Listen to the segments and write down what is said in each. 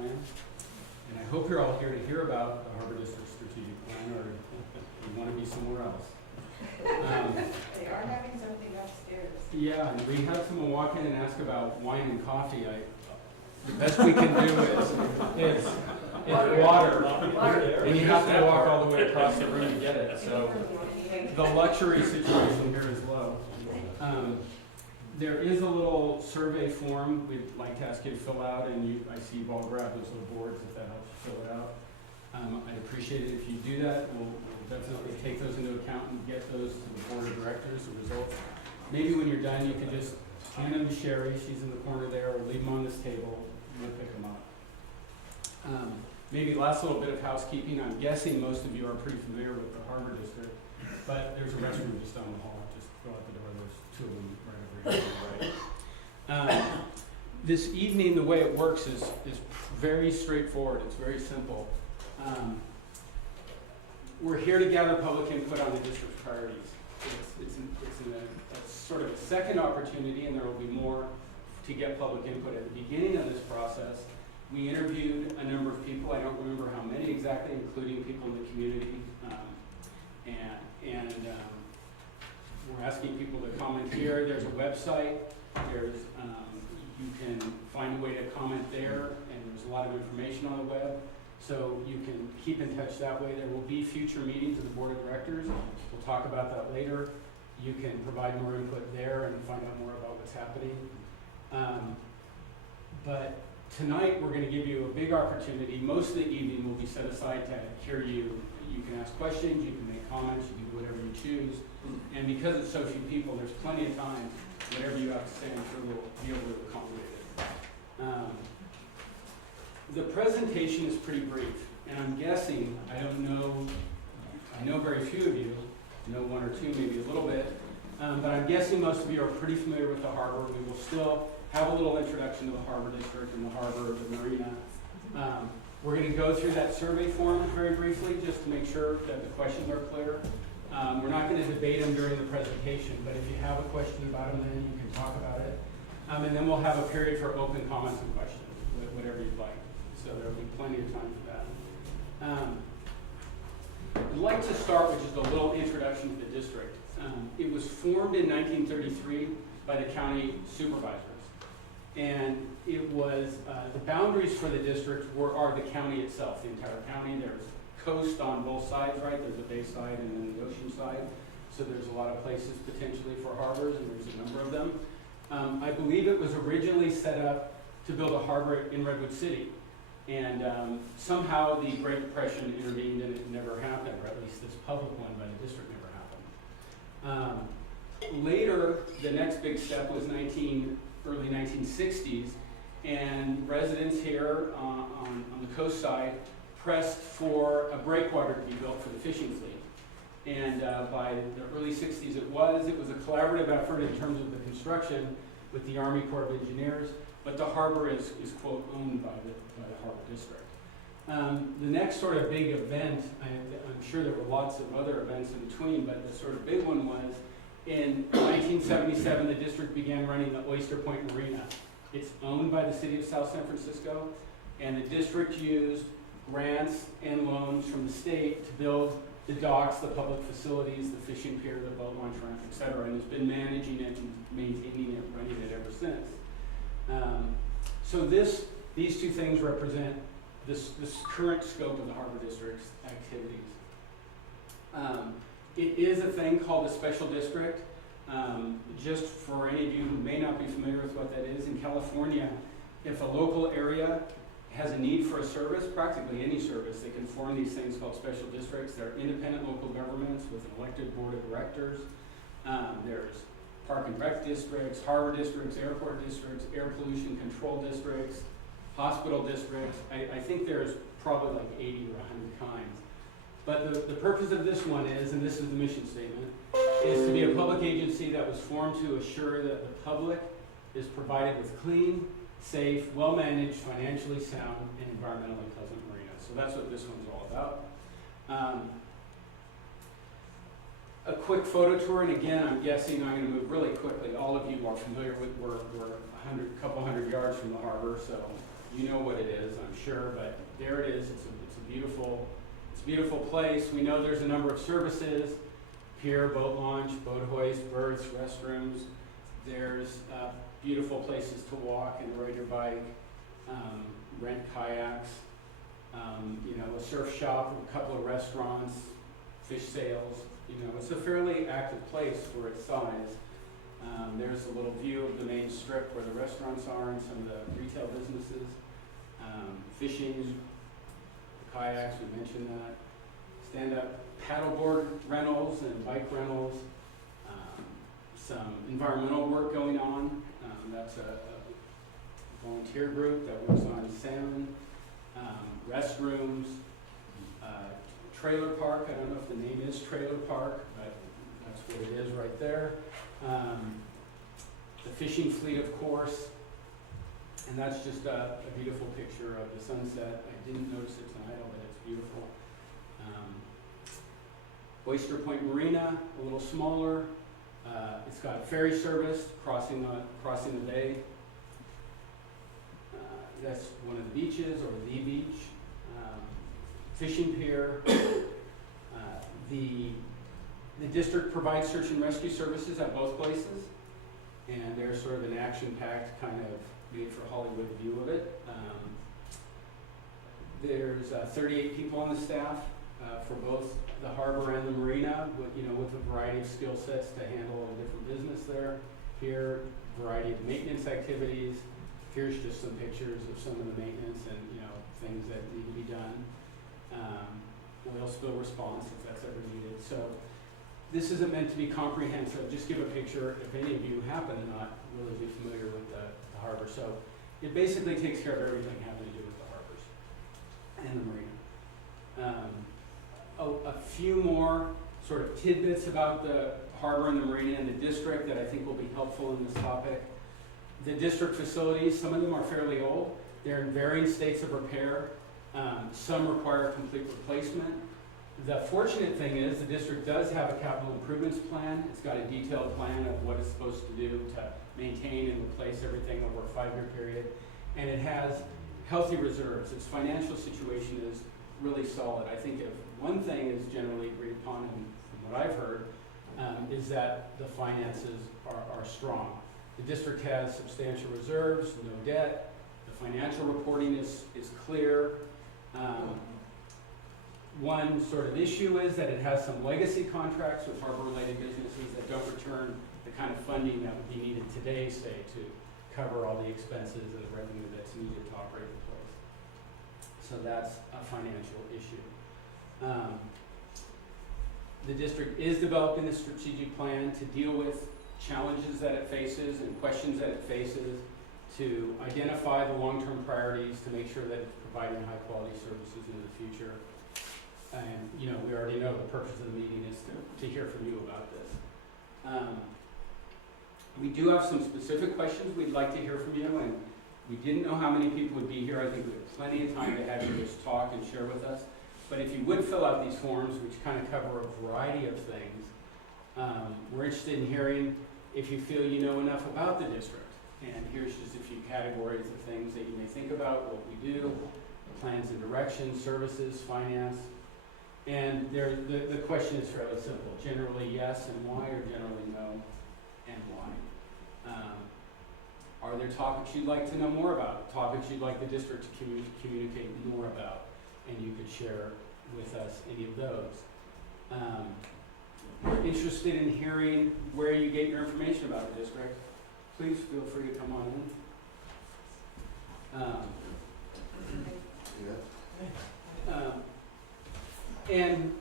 plan. And I hope you're all here to hear about the Harbor District Strategic Plan, or you want to be somewhere else. They are having something upstairs. Yeah, and we had someone walk in and ask about wine and coffee. The best we can do is water. And you have to walk all the way across the room to get it, so the luxury situation here is low. There is a little survey form we'd like to ask you to fill out, and I see you've all grabbed those little boards if that helps you fill it out. I'd appreciate it if you do that. We'll definitely take those into account and get those to the board of directors, the results. Maybe when you're done, you can just hand them to Sherry, she's in the corner there, or leave them on this table, and we'll pick them up. Maybe last little bit of housekeeping. I'm guessing most of you are pretty familiar with the Harbor District, but there's a restroom just down the hall. Just go out the door. There's two of them right over here. Right. This evening, the way it works is very straightforward. It's very simple. We're here to gather public input on the district's priorities. It's sort of a second opportunity, and there will be more to get public input. At the beginning of this process, we interviewed a number of people. I don't remember how many exactly, including people in the community. We're asking people to comment here. There's a website. You can find a way to comment there, and there's a lot of information on the web. So you can keep in touch that way. There will be future meetings of the board of directors. We'll talk about that later. You can provide more input there and find out more about what's happening. But tonight we're going to give you a big opportunity. Most of the evening will be set aside to hear you. You can ask questions, you can make comments, you can do whatever you choose. And because it's so few people, there's plenty of time. Whatever you have to say, I'm sure we'll be able to accommodate it. The presentation is pretty brief, and I'm guessing, I know very few of you, I know one or two, maybe a little bit, but I'm guessing most of you are pretty familiar with the harbor. We will still have a little introduction to the Harbor District and the harbor, the Marina. We're going to go through that survey form very briefly, just to make sure that the questions are clear. We're not going to debate them during the presentation, but if you have a question about them, then you can talk about it. And then we'll have a period for open comments and questions, whatever you'd like. So there'll be plenty of time for that. I'd like to start with just a little introduction to the district. It was formed in 1933 by the county supervisors. And it was, the boundaries for the district are the county itself, the entire county. There's coast on both sides, right? There's a bay side and then the ocean side. So there's a lot of places potentially for harbors, and there's a number of them. I believe it was originally set up to build a harbor in Redwood City. And somehow the Great Depression intervened and it never happened, or at least this public one by the district never happened. Later, the next big step was early 1960s, and residents here on the coast side pressed for a breakwater to be built for the fishing fleet. And by the early 60s it was a collaborative effort in terms of the construction with the Army Corps of Engineers, but the harbor is quote, owned by the Harbor District. The next sort of big event, I'm sure there were lots of other events in between, but the sort of big one was in 1977, the district began running the Oyster Marina. It's owned by the city of South San Francisco, and the district used grants and loans from the state to build the docks, the public facilities, the fishing pier, the boat launch ramp, et cetera, and has been managing it and maintaining it, running it ever since. So these two things represent this current scope of the Harbor District's activities. It is a thing called a special district. Just for any of you who may not be familiar with what that is, in California, if a local area has a need for a service, practically any service, they can form these things called special districts. They're independent local governments with an elected board of directors. There's park and rec districts, harbor districts, airport districts, air pollution control districts, hospital districts. I think there's probably like 80 or 100 kinds. But the purpose of this one is, and this is the mission statement, is to be a public agency that was formed to assure that the public is provided with clean, safe, well-managed, financially sound, and environmentally pleasant marinas. So that's what this one's all about. A quick photo tour, and again, I'm guessing I'm going to move really quickly. All of you are familiar with, we're a couple hundred yards from the harbor, so You know what it is, I'm sure, but there it is. It's a beautiful place. We know there's a number of services: pier, boat launch, boat hoist, berths, restrooms. There's beautiful places to walk and ride your bike, rent kayaks, a surf shop, a couple of restaurants, fish sales. It's a fairly active place for its size. There's a little view of the main strip where the restaurants are and some of the retail businesses. Fishing, kayaks, we mentioned that. Stand-up paddleboard rentals and bike rentals. Some environmental work going on. That's a volunteer group that works on salmon. Restrooms. Trailer park. I don't know if the name is trailer park, but that's what it is right there. The fishing fleet, of course, and that's just a beautiful picture of the sunset. I didn't notice it tonight, but it's beautiful. Oyster Point Marina, a little smaller. It's got ferry service crossing the bay. That's one of the beaches, or the beach. Fishing pier. The district provides search and rescue services at both places, and there's sort of an action-packed kind of made for Hollywood view of it. There's 38 people on the staff for both the harbor and the marina, with a variety of skill sets to handle a different business there. Here, variety of maintenance activities. Here's just some pictures of some of the maintenance and things that need to be done. Oil spill response, if that's ever needed. So this isn't meant to be comprehensive. Just give a picture if any of you happen to not really be familiar with the harbor. So it basically takes care of everything having to do with the harbors and the marina. A few more sort of tidbits about the harbor and the marina and the district that I think will be helpful in this topic. The district facilities, some of them are fairly old. They're in varying states of repair. Some require complete replacement. The fortunate thing is the district does have a capital improvements plan. It's got a detailed plan of what it's supposed to do to maintain and replace everything over a 5-year period. And it has healthy reserves. Its financial situation is really solid. I think if one thing is generally agreed upon, and from what I've heard, is that the finances are strong. The district has substantial reserves, no debt. The financial reporting is clear. One sort of issue is that it has some legacy contracts with harbor-related businesses that don't return the kind of funding that would be needed today, say, to cover all the expenses and the revenue that's needed to operate the place. So that's a financial issue. The district is developing a strategic plan to deal with challenges that it faces and questions that it faces, to identify the long-term priorities, to make sure that it's providing high-quality services into the future. And, we already know the purpose of the meeting is to hear from you about this. We do have some specific questions we'd like to hear from you, and we didn't know how many people would be here. I think we have plenty of time to have you just talk and share with us. But if you would fill out these forms, which kind of cover a variety of things, we're interested in hearing if you feel you know enough about the district. And here's just a few categories of things that you may think about, what we do, plans and directions, services, finance. And the question is fairly simple. Generally yes and why, or generally no and why. Are there topics you'd like to know more about? Topics you'd like the district to communicate more about? And you could share with us any of those. We're interested in hearing where you get your information about the district. Please feel free to come on in. And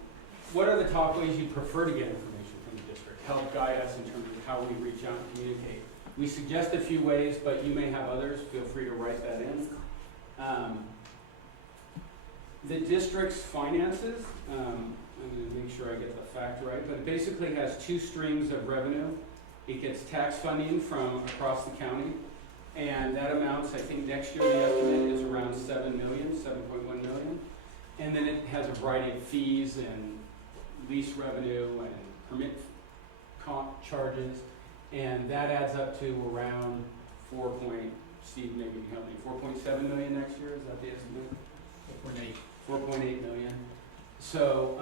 what are the top ways you prefer to get information from the district? Help guide us in terms of how we reach out and communicate. We suggest a few ways, but you may have others. Feel free to write that in. The district's finances, I'm going to make sure I get the fact right, but it basically has 2 streams of revenue. It gets tax funding from across the county, and that amounts, I think next year the estimate is around $7 million, $7.1 million. And then it has a variety of fees and lease revenue and permit charges, and that adds up to around $4.2 Steve, maybe you can help me, 4.7 million next year, is that the estimate? 4.8. 4.8 million. So,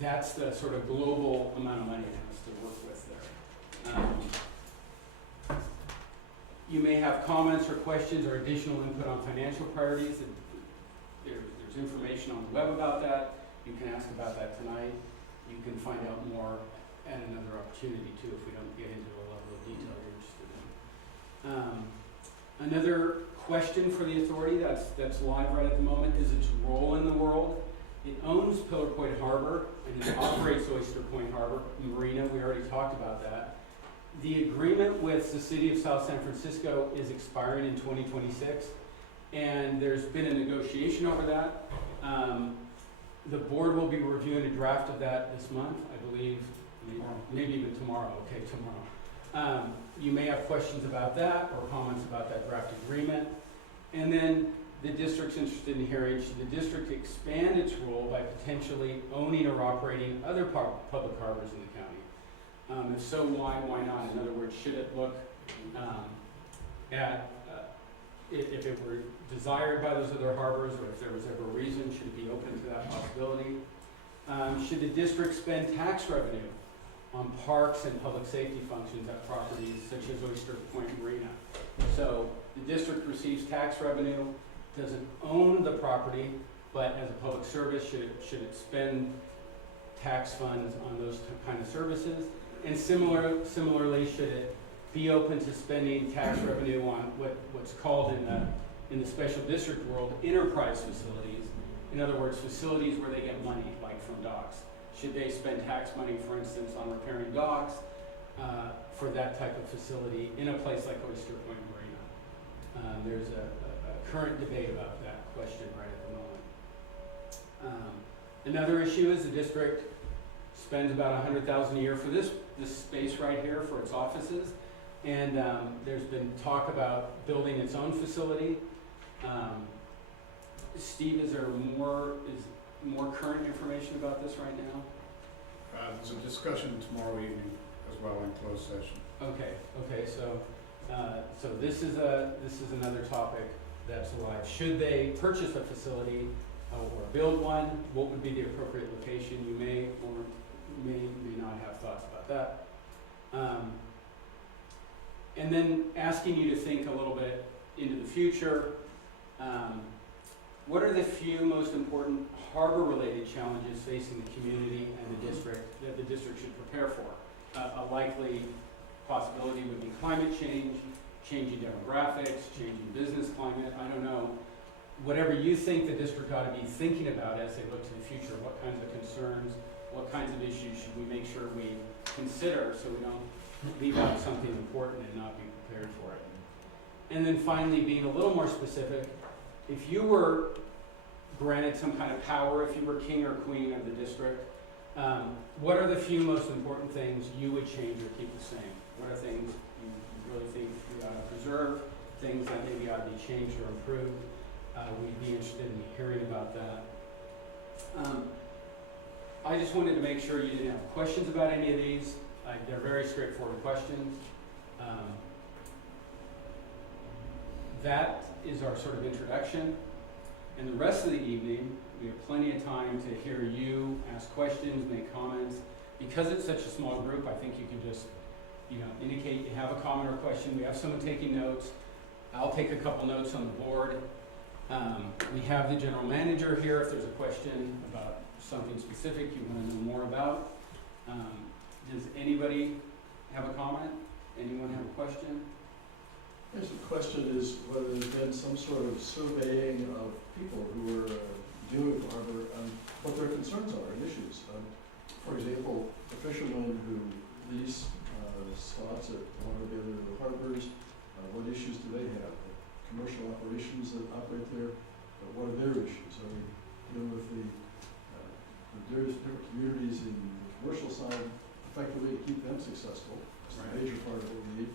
that's the sort of global amount of money it has to work with there. You may have comments or questions or additional input on financial priorities. There's information on the web about that. You can ask about that tonight. You can find out more at another opportunity too if we don't get into a level of detail you're interested in. Another question for the authority that's live right at the moment is its role in the world. It owns Pillar Point Harbor and it operates Oyster Point Harbor, Marina. We already talked about that. The agreement with the city of South San Francisco is expiring in 2026, and there's been a negotiation over that. The board will be reviewing a draft of that this month, I believe, maybe even tomorrow. Okay, tomorrow. You may have questions about that or comments about that draft agreement. And then the district's interested in hearing, should the district expand its role by potentially owning or operating other public harbors in the county? If so, why not? In other words, should it look at, if it were desired by those other harbors, or if there was ever a reason, should it be open to that possibility? Should the district spend tax revenue on parks and public safety functions at properties such as Oyster Point Marina? So the district receives tax revenue, doesn't own the property, but as a public service, should it spend tax funds on those kind of services? And similarly, should it be open to spending tax revenue on what's called in the special district world enterprise facilities? In other words, facilities where they get money, like from docks. Should they spend tax money, for instance, on repairing docks for that type of facility in a place like Oyster Point Marina? There's a current debate about that question right at the moment. Another issue is the district spends about $100,000 a year for this space right here for its offices, and there's been talk about building its own facility. Steve, is there more current information about this right now? There's a discussion tomorrow evening as well in closed session. Okay, so this is another topic that's alive. Should they purchase a facility or build one? What would be the appropriate location? You may or may not have thoughts about that. And then asking you to think a little bit into the future. What are the few most important harbor-related challenges facing the community and the district that the district should prepare for? A likely possibility would be climate change, changing demographics, changing business climate, I don't know. Whatever you think the district ought to be thinking about as they look to the future, what kinds of concerns, what kinds of issues should we make sure we consider so we don't leave out something important and not be prepared for it? And then finally, being a little more specific, if you were granted some kind of power, if you were king or queen of the district, what are the few most important things you would change or keep the same? What are things you really think we ought to preserve, things that maybe ought to be changed or improved? We'd be interested in hearing about that. I just wanted to make sure you didn't have questions about any of these. They're very straightforward questions. That is our sort of introduction. And the rest of the evening, we have plenty of time to hear you ask questions, make comments. Because it's such a small group, I think you can just, indicate you have a comment or question. We have someone taking notes. I'll take a couple notes on the board. We have the general manager here if there's a question about something specific you want to know more about. Does anybody have a comment? Anyone have a question? Yes, the question is whether there's been some sort of surveying of people who are dealing with the harbor and what their concerns are and issues. For example, the fishermen who lease slots at one or the other of the harbors, what issues do they have? The commercial operations that operate there, what are their issues? Are we dealing with the various different communities in the commercial side effectively to keep them successful? That's a major part of what we need.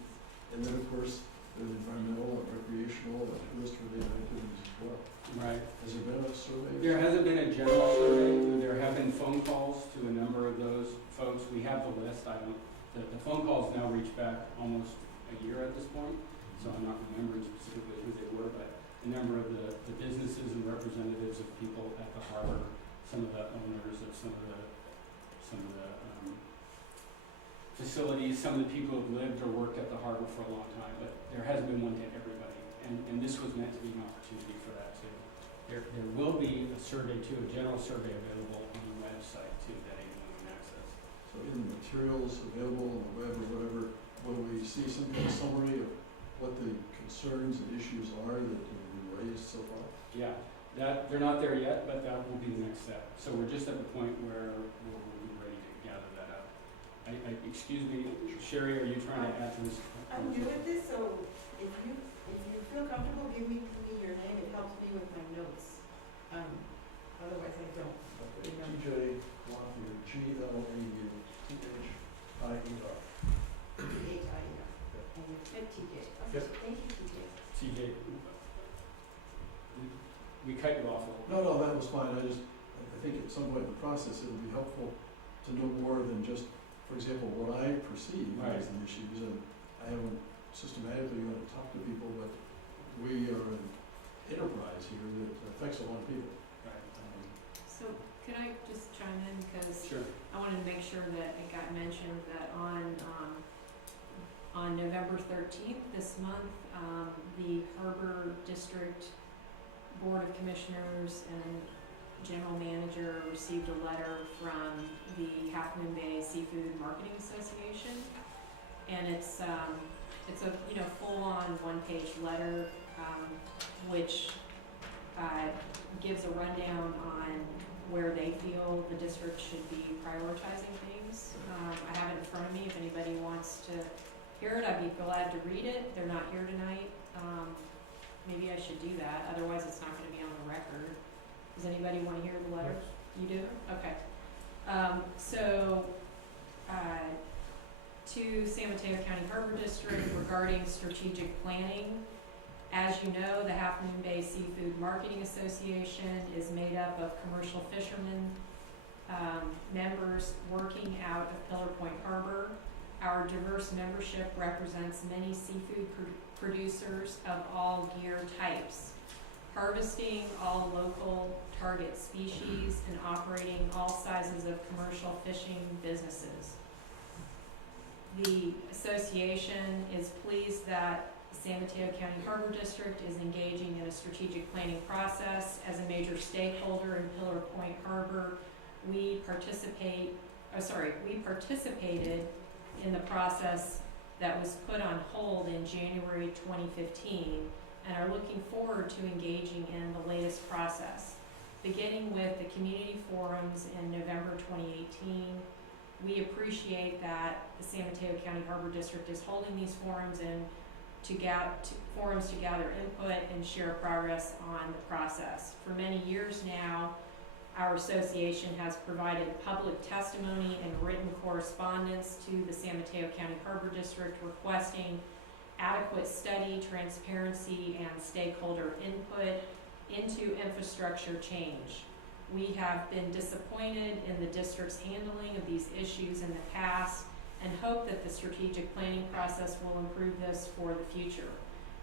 And then, of course, the environmental and recreational and tourist-related activities as well. Right. Has there been a survey? There hasn't been a general survey. There have been phone calls to a number of those folks. We have the list. I don't the phone calls now reach back almost a year at this point, so I'm not remembering specifically who they were, but a number of the businesses and representatives of people at the harbor, some of the owners of some of the facilities, some of the people who've lived or worked at the harbor for a long time, but there hasn't been one to everybody, and this was meant to be an opportunity for that too. There will be a survey too, a general survey available on the website too that anyone can access. So in the materials available on the web or whatever, will we see some kind of summary of what the concerns and issues are that have been raised so far? Yeah, they're not there yet, but that will be the next step. So we're just at the point where we'll be ready to gather that up. Excuse me, Sherry, are you trying to add to this? I'm new at this, so if you feel comfortable, give me your name, it helps me with my notes. Otherwise I don't. Okay, TJ Lafayette, GLAUTHIER. T-H-I-E-R. And you fit TJ. Okay, Yep. thank you, TJ. CJ, we cut you off a little. No, that was fine, I think at some point in the process, it would be helpful to know more than just, for example, what I perceive as the issues, and I haven't systematically gone to talk to people, but we are an enterprise here that affects a lot of people. Right. So could I just chime in, because Sure. I wanted to make sure that it got mentioned that on November 13th this month, the Harbor District Board of Commissioners and General Manager received a letter from the Half Moon Bay Seafood Marketing Association, and it's a full-on one-page letter which gives a rundown on where they feel the district should be prioritizing things. I have it in front of me if anybody wants to hear it. I'd be glad to read it. They're not here tonight. Maybe I should do that, otherwise it's not gonna be on the record. Does anybody wanna hear the letter? You do? Okay. To San Mateo County Harbor District regarding strategic planning. As you know, the Half Moon Bay Seafood Marketing Association is made up of commercial fishermen, members working out of Pillar Point Harbor. Our diverse membership represents many seafood producers of all gear types, harvesting all local target species and operating all sizes of commercial fishing businesses. The association is pleased that San Mateo County Harbor District is engaging in a strategic planning process as a major stakeholder in Pillar Point Harbor. We participated in the process that was put on hold in January 2015 and are looking forward to engaging in the latest process. Beginning with the community forums in November 2018, we appreciate that the San Mateo County Harbor District is holding these forums and forums to gather input and share progress on the process. For many years now, our association has provided public testimony and written correspondence to the San Mateo County Harbor District requesting adequate study, transparency, and stakeholder input into infrastructure change. We have been disappointed in the district's handling of these issues in the past and hope that the strategic planning process will improve this for the future.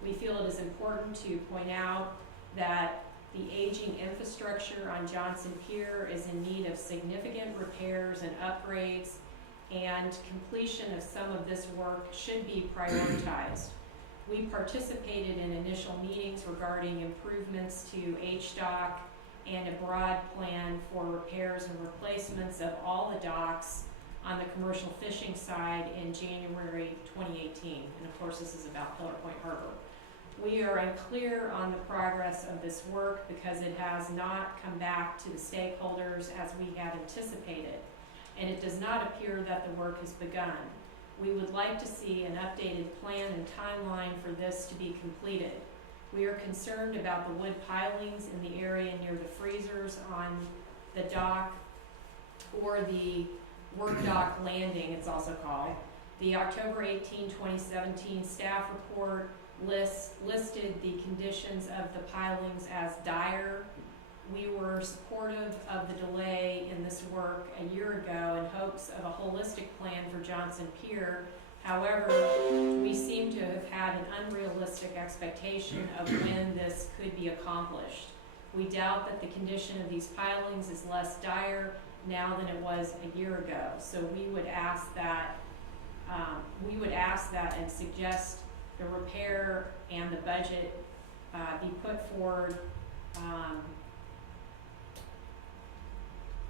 We feel it is important to point out that the aging infrastructure on Johnson Pier is in need of significant repairs and upgrades, and completion of some of this work should be prioritized. We participated in initial meetings regarding improvements to HDOC and a broad plan for repairs and replacements of all the docks on the commercial fishing side in January 2018. And of course, this is about Pillar Point Harbor. We are unclear on the progress of this work because it has not come back to the stakeholders as we had anticipated, and it does not appear that the work has begun. We would like to see an updated plan and timeline for this to be completed. We are concerned about the wood pilings in the area near the freezers on the dock, or the work dock landing, it's also called. The October 18, 2017 staff report listed the conditions of the pilings as dire. We were supportive of the delay in this work a year ago in hopes of a holistic plan for Johnson Pier. However, we seem to have had an unrealistic expectation of when this could be accomplished. We doubt that the condition of these pilings is less dire now than it was a year ago. So we would ask that and suggest the repair and the budget be put forward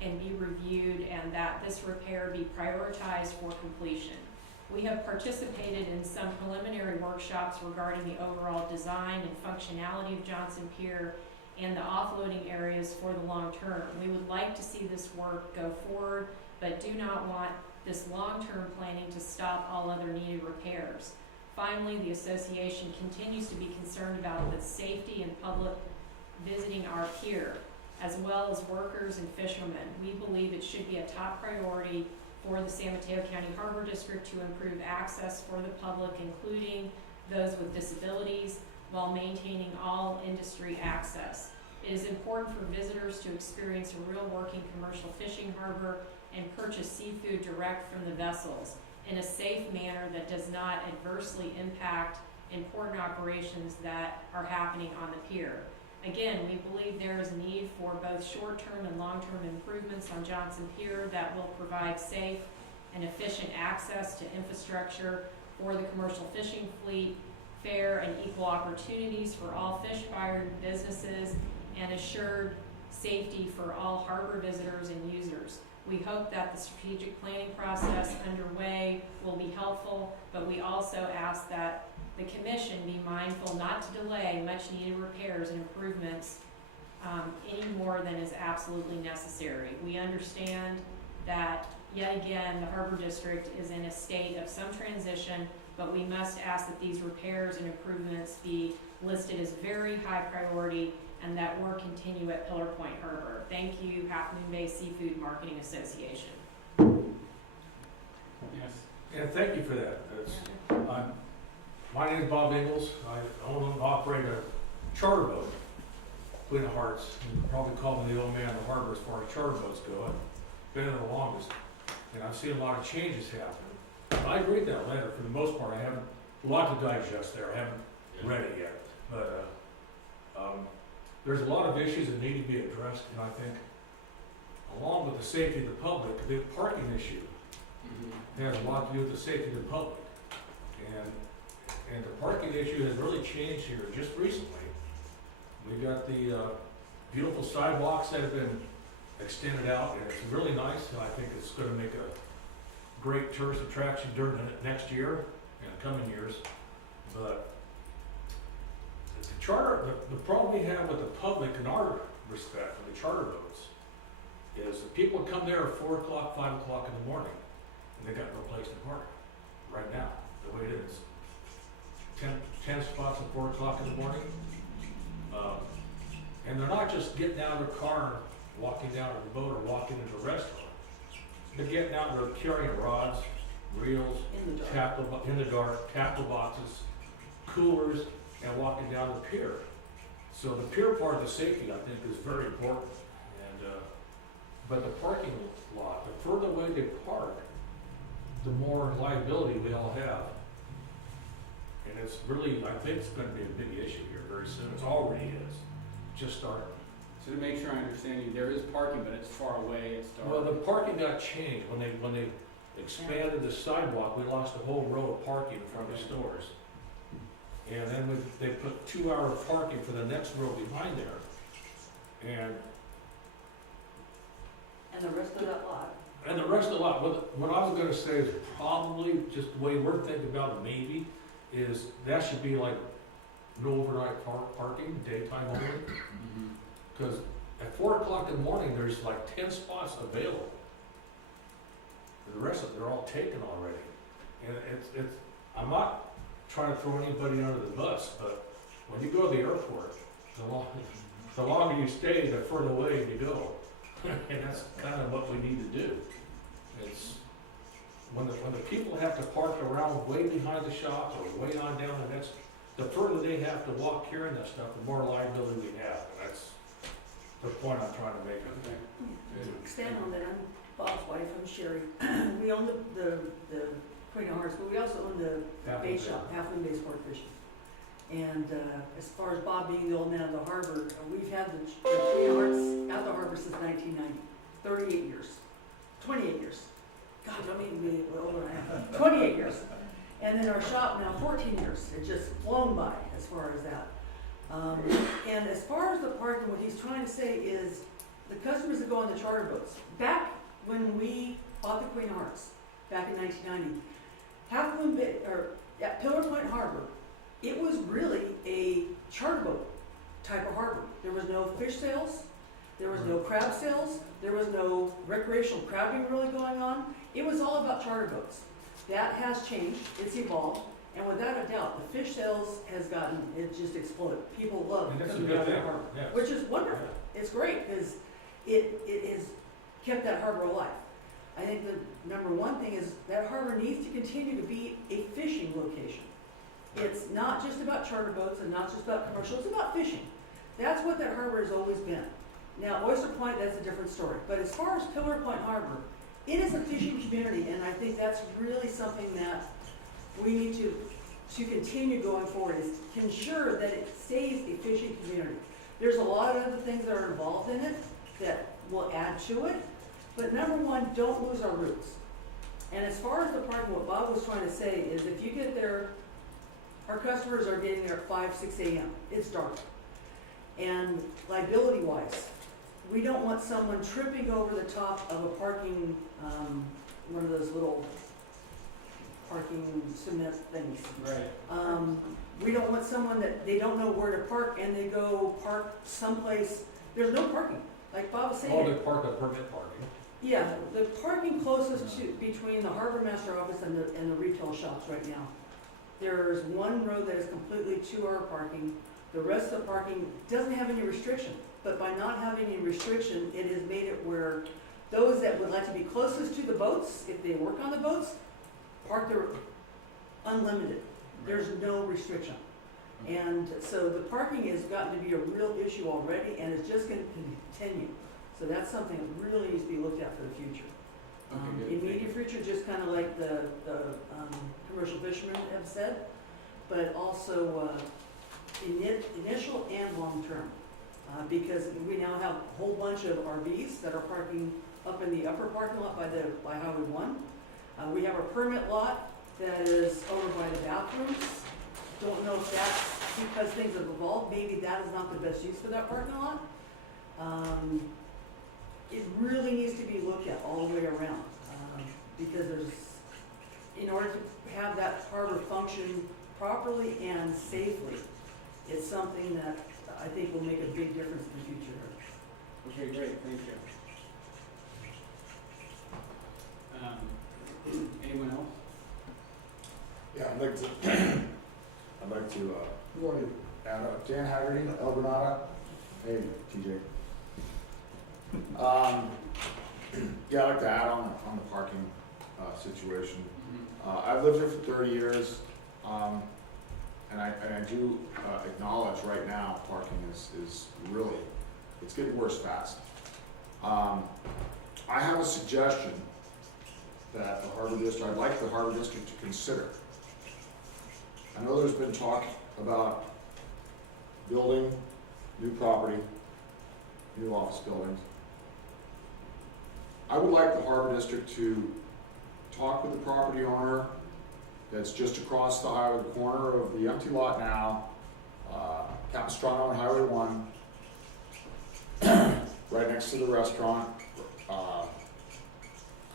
and be reviewed, and that this repair be prioritized for completion. We have participated in some preliminary workshops regarding the overall design and functionality of Johnson Pier and the offloading areas for the long term. We would like to see this work go forward, but do not want this long-term planning to stop all other needed repairs. Finally, the association continues to be concerned about the safety and public visiting our pier, as well as workers and fishermen. We believe it should be a top priority for the San Mateo County Harbor District to improve access for the public, including those with disabilities, while maintaining all industry access. It is important for visitors to experience a real working commercial fishing harbor and purchase seafood direct from the vessels in a safe manner that does not adversely impact important operations that are happening on the pier. Again, we believe there is a need for both short-term and long-term improvements on Johnson Pier that will provide safe and efficient access to infrastructure for the commercial fishing fleet, fair and equal opportunities for all fish-fired businesses, and assured safety for all harbor visitors and users. We hope that the strategic planning process underway will be helpful, but we also ask that the commission be mindful not to delay much needed repairs and improvements any more than is absolutely necessary. We understand that, yet again, the Harbor District is in a state of some transition, but we must ask that these repairs and improvements be listed as very high priority and that work continue at Pillar Point Harbor. Thank you, Half Moon Bay Seafood Marketing Association. Yes. And thank you for that. My name is Bob Ingalls. I own and operate a charter boat, Queen of Hearts. You can probably call me the old man of the harbor as far as charter boats go. I've been there the longest, and I've seen a lot of changes happen. I agree with that letter for the most part. I haven't, a lot to digest there. I haven't read it yet. But there's a lot of issues that need to be addressed, and I think, along with the safety of the public, the parking issue has a lot to do with the safety of the public. And the parking issue has really changed here just recently. We got the beautiful sidewalks that have been extended out, and it's really nice, and I think it's going to make a great tourist attraction during the next year and the coming years. But the charter, the problem we have with the public in our respect for the charter boats is that people come there at 4 o'clock, 5 o'clock in the morning, and they got no place to park right now, the way it is. 10 spots at 4 o'clock in the morning. And they're not just getting out of their car and walking down to the boat or walking into a restaurant. They're getting out and they're carrying rods, reels, In the dark. tackle boxes, coolers, and walking down the pier. So the pier part of the safety, I think, is very important. And but the parking lot, the further away they park, the more liability we all have. And it's really, I think it's going to be a big issue here very soon. It already is. Just started. So to make sure I understand you, there is parking, but it's far away, it's dark. Well, the parking got changed. When they expanded the sidewalk, we lost a whole row of parking in front of the stores. And then they put 2-hour parking for the next row behind there. And the rest of that lot. And the rest of the lot, what I was gonna say is probably, just the way we're thinking about it maybe, is that should be like no overnight parking, daytime only. Because at 4 o'clock in the morning, there's like 10 spots available. The rest of them, they're all taken already. And it's, I'm not trying to throw anybody under the bus, but when you go to the airport, the longer you stay, the further away you go. And that's kind of what we need to do. It's when the people have to park around way behind the shops or way on down the next, the further they have to walk carrying that stuff, the more liability we have. And the point I'm trying to make. Okay. To expand on that, I'm Bob's wife, I'm Sherry. We own the Queen of Hearts, but we also own the bait shop, Half Moon Bay Sport Fishing. And as far as Bob being the old man of the harbor, we've had the Queen of Hearts at the harbor since 1990, 38 years, 28 years. God, don't make me older than I am. 28 years. And then our shop now 14 years. It's just flown by as far as that. And as far as the parking, what he's trying to say is the customers that go on the charter boats, back when we bought the Queen of Hearts, back in 1990, Half Moon Bay, or at Pillar Point Harbor, it was really a charter boat type of harbor. There was no fish sales, there was no crab sales, there was no recreational crabbing really going on. It was all about charter boats. That has changed, it's evolved, and without a doubt, the fish sales has gotten, it just exploded. People love And that's a coming good out of the thing, harbor, yes. which is wonderful. It's great, because it has kept that harbor alive. I think the number one thing is that harbor needs to continue to be a fishing location. It's not just about charter boats and not just about commercial, it's about fishing. That's what that harbor has always been. Now, Oyster Point, that's a different story. But as far as Pillar Point Harbor, it is a fishing community, and I think that's really something that we need to continue going forward, is to ensure that it stays a fishing community. There's a lot of other things that are involved in it that will add to it, but number one, don't lose our roots. And as far as the parking, what Bob was trying to say is if you get there, our customers are getting there at 5, 6 a.m. It's dark. And liability-wise, we don't want someone tripping over the top of a parking, one of those little parking cement things. Right. We don't want someone that they don't know where to park and they go park someplace, there's no parking. Like Bob was saying. All the park, the permit parking. Yeah, the parking closest to, between the harbor master office and the retail shops right now. There's one road that is completely 2-hour parking. The rest of the parking doesn't have any restriction. But by not having any restriction, it has made it where those that would like to be closest to the boats, if they work on the boats, park there unlimited. There's no restriction. And so the parking has gotten to be a real issue already, and it's just going to continue. So that's something that really needs to be looked at for the future. Okay, good. Immediate future, just kind of like the commercial fishermen have said, but also initial and long term. Because we now have a whole bunch of RVs that are parking up in the upper parking lot by Highway 1. We have a permit lot that is over by the bathrooms. Don't know if that's because things have evolved. Maybe that is not the best use for that parking lot. It really needs to be looked at all the way around, because in order to have that harbor function properly and safely, it's something that I think will make a big difference in the future. Okay, great, thank you. Anyone else? Yeah, I'd like to Good morning. add Dan Haggerty, El Granada. Hey, TJ. Yeah, I'd like to add on the parking situation. I've lived here for 30 years, and I do acknowledge right now parking is really, it's getting worse fast. I have a suggestion that the Harbor District, I'd like the Harbor District to consider. I know there's been talk about building new property, new office buildings. I would like the Harbor District to talk with the property owner that's just across the highway, the corner of the empty lot now, Capistrano and Highway 1, right next to the restaurant.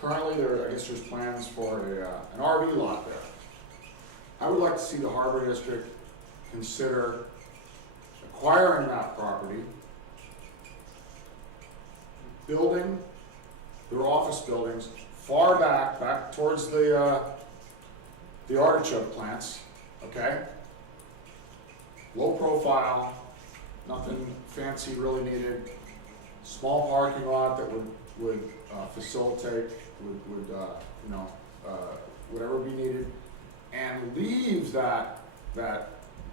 Currently, I guess there's plans for an RV lot there. I would like to see the Harbor District consider acquiring that property, building their office buildings far back towards the artichoke plants, okay? Low profile, nothing fancy really needed. Small parking lot that would facilitate, would whatever be needed, and leave that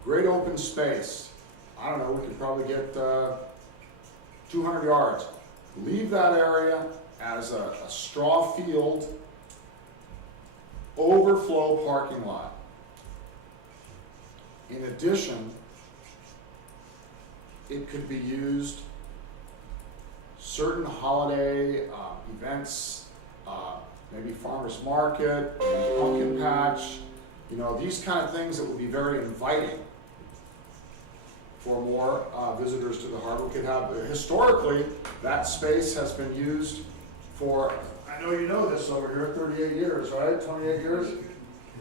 great open space. I don't know, we could probably get 200 yards. Leave that area as a straw field overflow parking lot. In addition, it could be used certain holiday events, maybe farmer's market, maybe pumpkin patch, these kind of things that would be very inviting for more visitors to the harbor. We could have, historically, that space has been used for, I know you know this over here, 38 years, right? 28 years?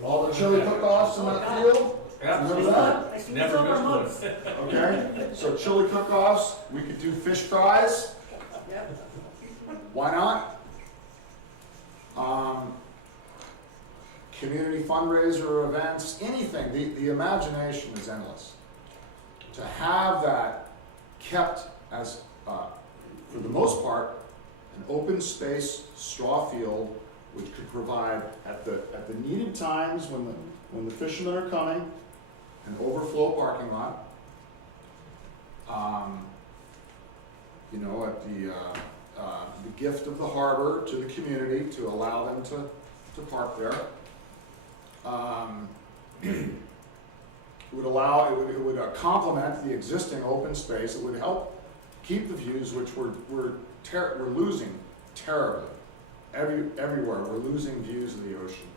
All the chili cook-offs in that field? Remember that? I still Never our missed mugs. Okay, so chili cook-offs, we could do fish fries, Yep. why not? Community fundraiser events, anything, the imagination is endless. To have that kept as, for the most part, an open space straw field, which could provide at the needed times when the fishermen are coming, an overflow parking lot. At the gift of the harbor to the community to allow them to park there. It would complement the existing open space. It would help keep the views, which we're losing terribly. Everywhere we're losing views of the ocean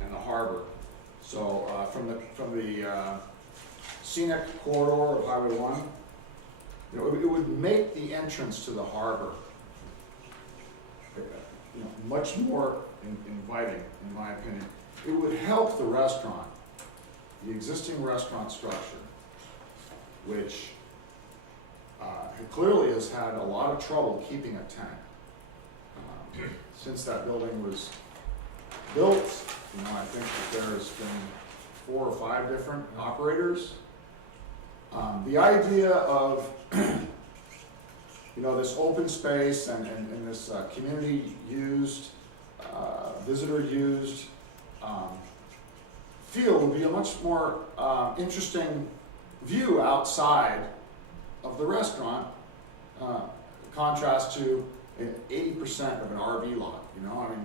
and the harbor. So from the scenic corridor of Highway 1, it would make the entrance to the harbor much more inviting, in my opinion. It would help the restaurant, the existing restaurant structure, which clearly has had a lot of trouble keeping a tenant. Since that building was built, I think that there's been 4 or 5 different operators. The idea of this open space and this community used, visitor used field would be a much more interesting view outside of the restaurant, contrast to 80% of an RV lot.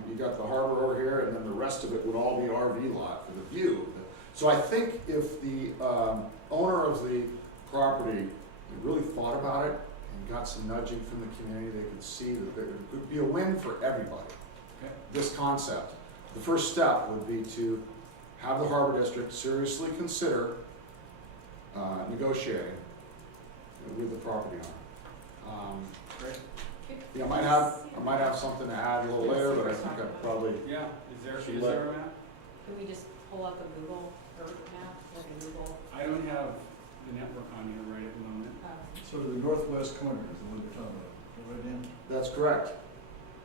You got the harbor over here, and then the rest of it would all be RV lot for the view. So I think if the owner of the property really thought about it and got some nudging from the community, they could see that it would be a win for everybody. Okay. This concept. The first step would be to have the harbor district seriously consider negotiating with the property owner. Great. Yeah, I might have something to add a little later, but I think I probably. Yeah, is there a map? Can we just pull up a Google Earth map, like a Google? I don't have the network on here right at the moment. Sort of the northwest corner is the one you're talking about, right, Dan? That's correct.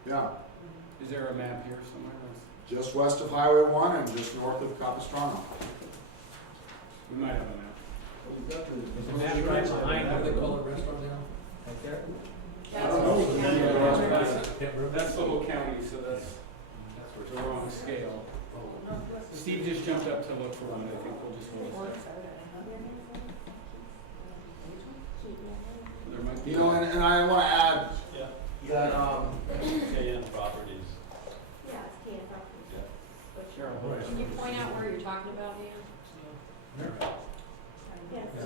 Yeah, Is there a map here somewhere? just west of Highway 1 and just north of Capistrano. We might have a map. Well, we've got Is the. the map right behind where they call the restaurant now? Right there? I don't know. That's the whole county, so that's the wrong scale. Steve just jumped up to look for one. I think we'll just hold it. There might be. And I want to add that properties. Yeah, it's Kaya property. Yeah. Sure. Can you point out where you're talking about, Dan?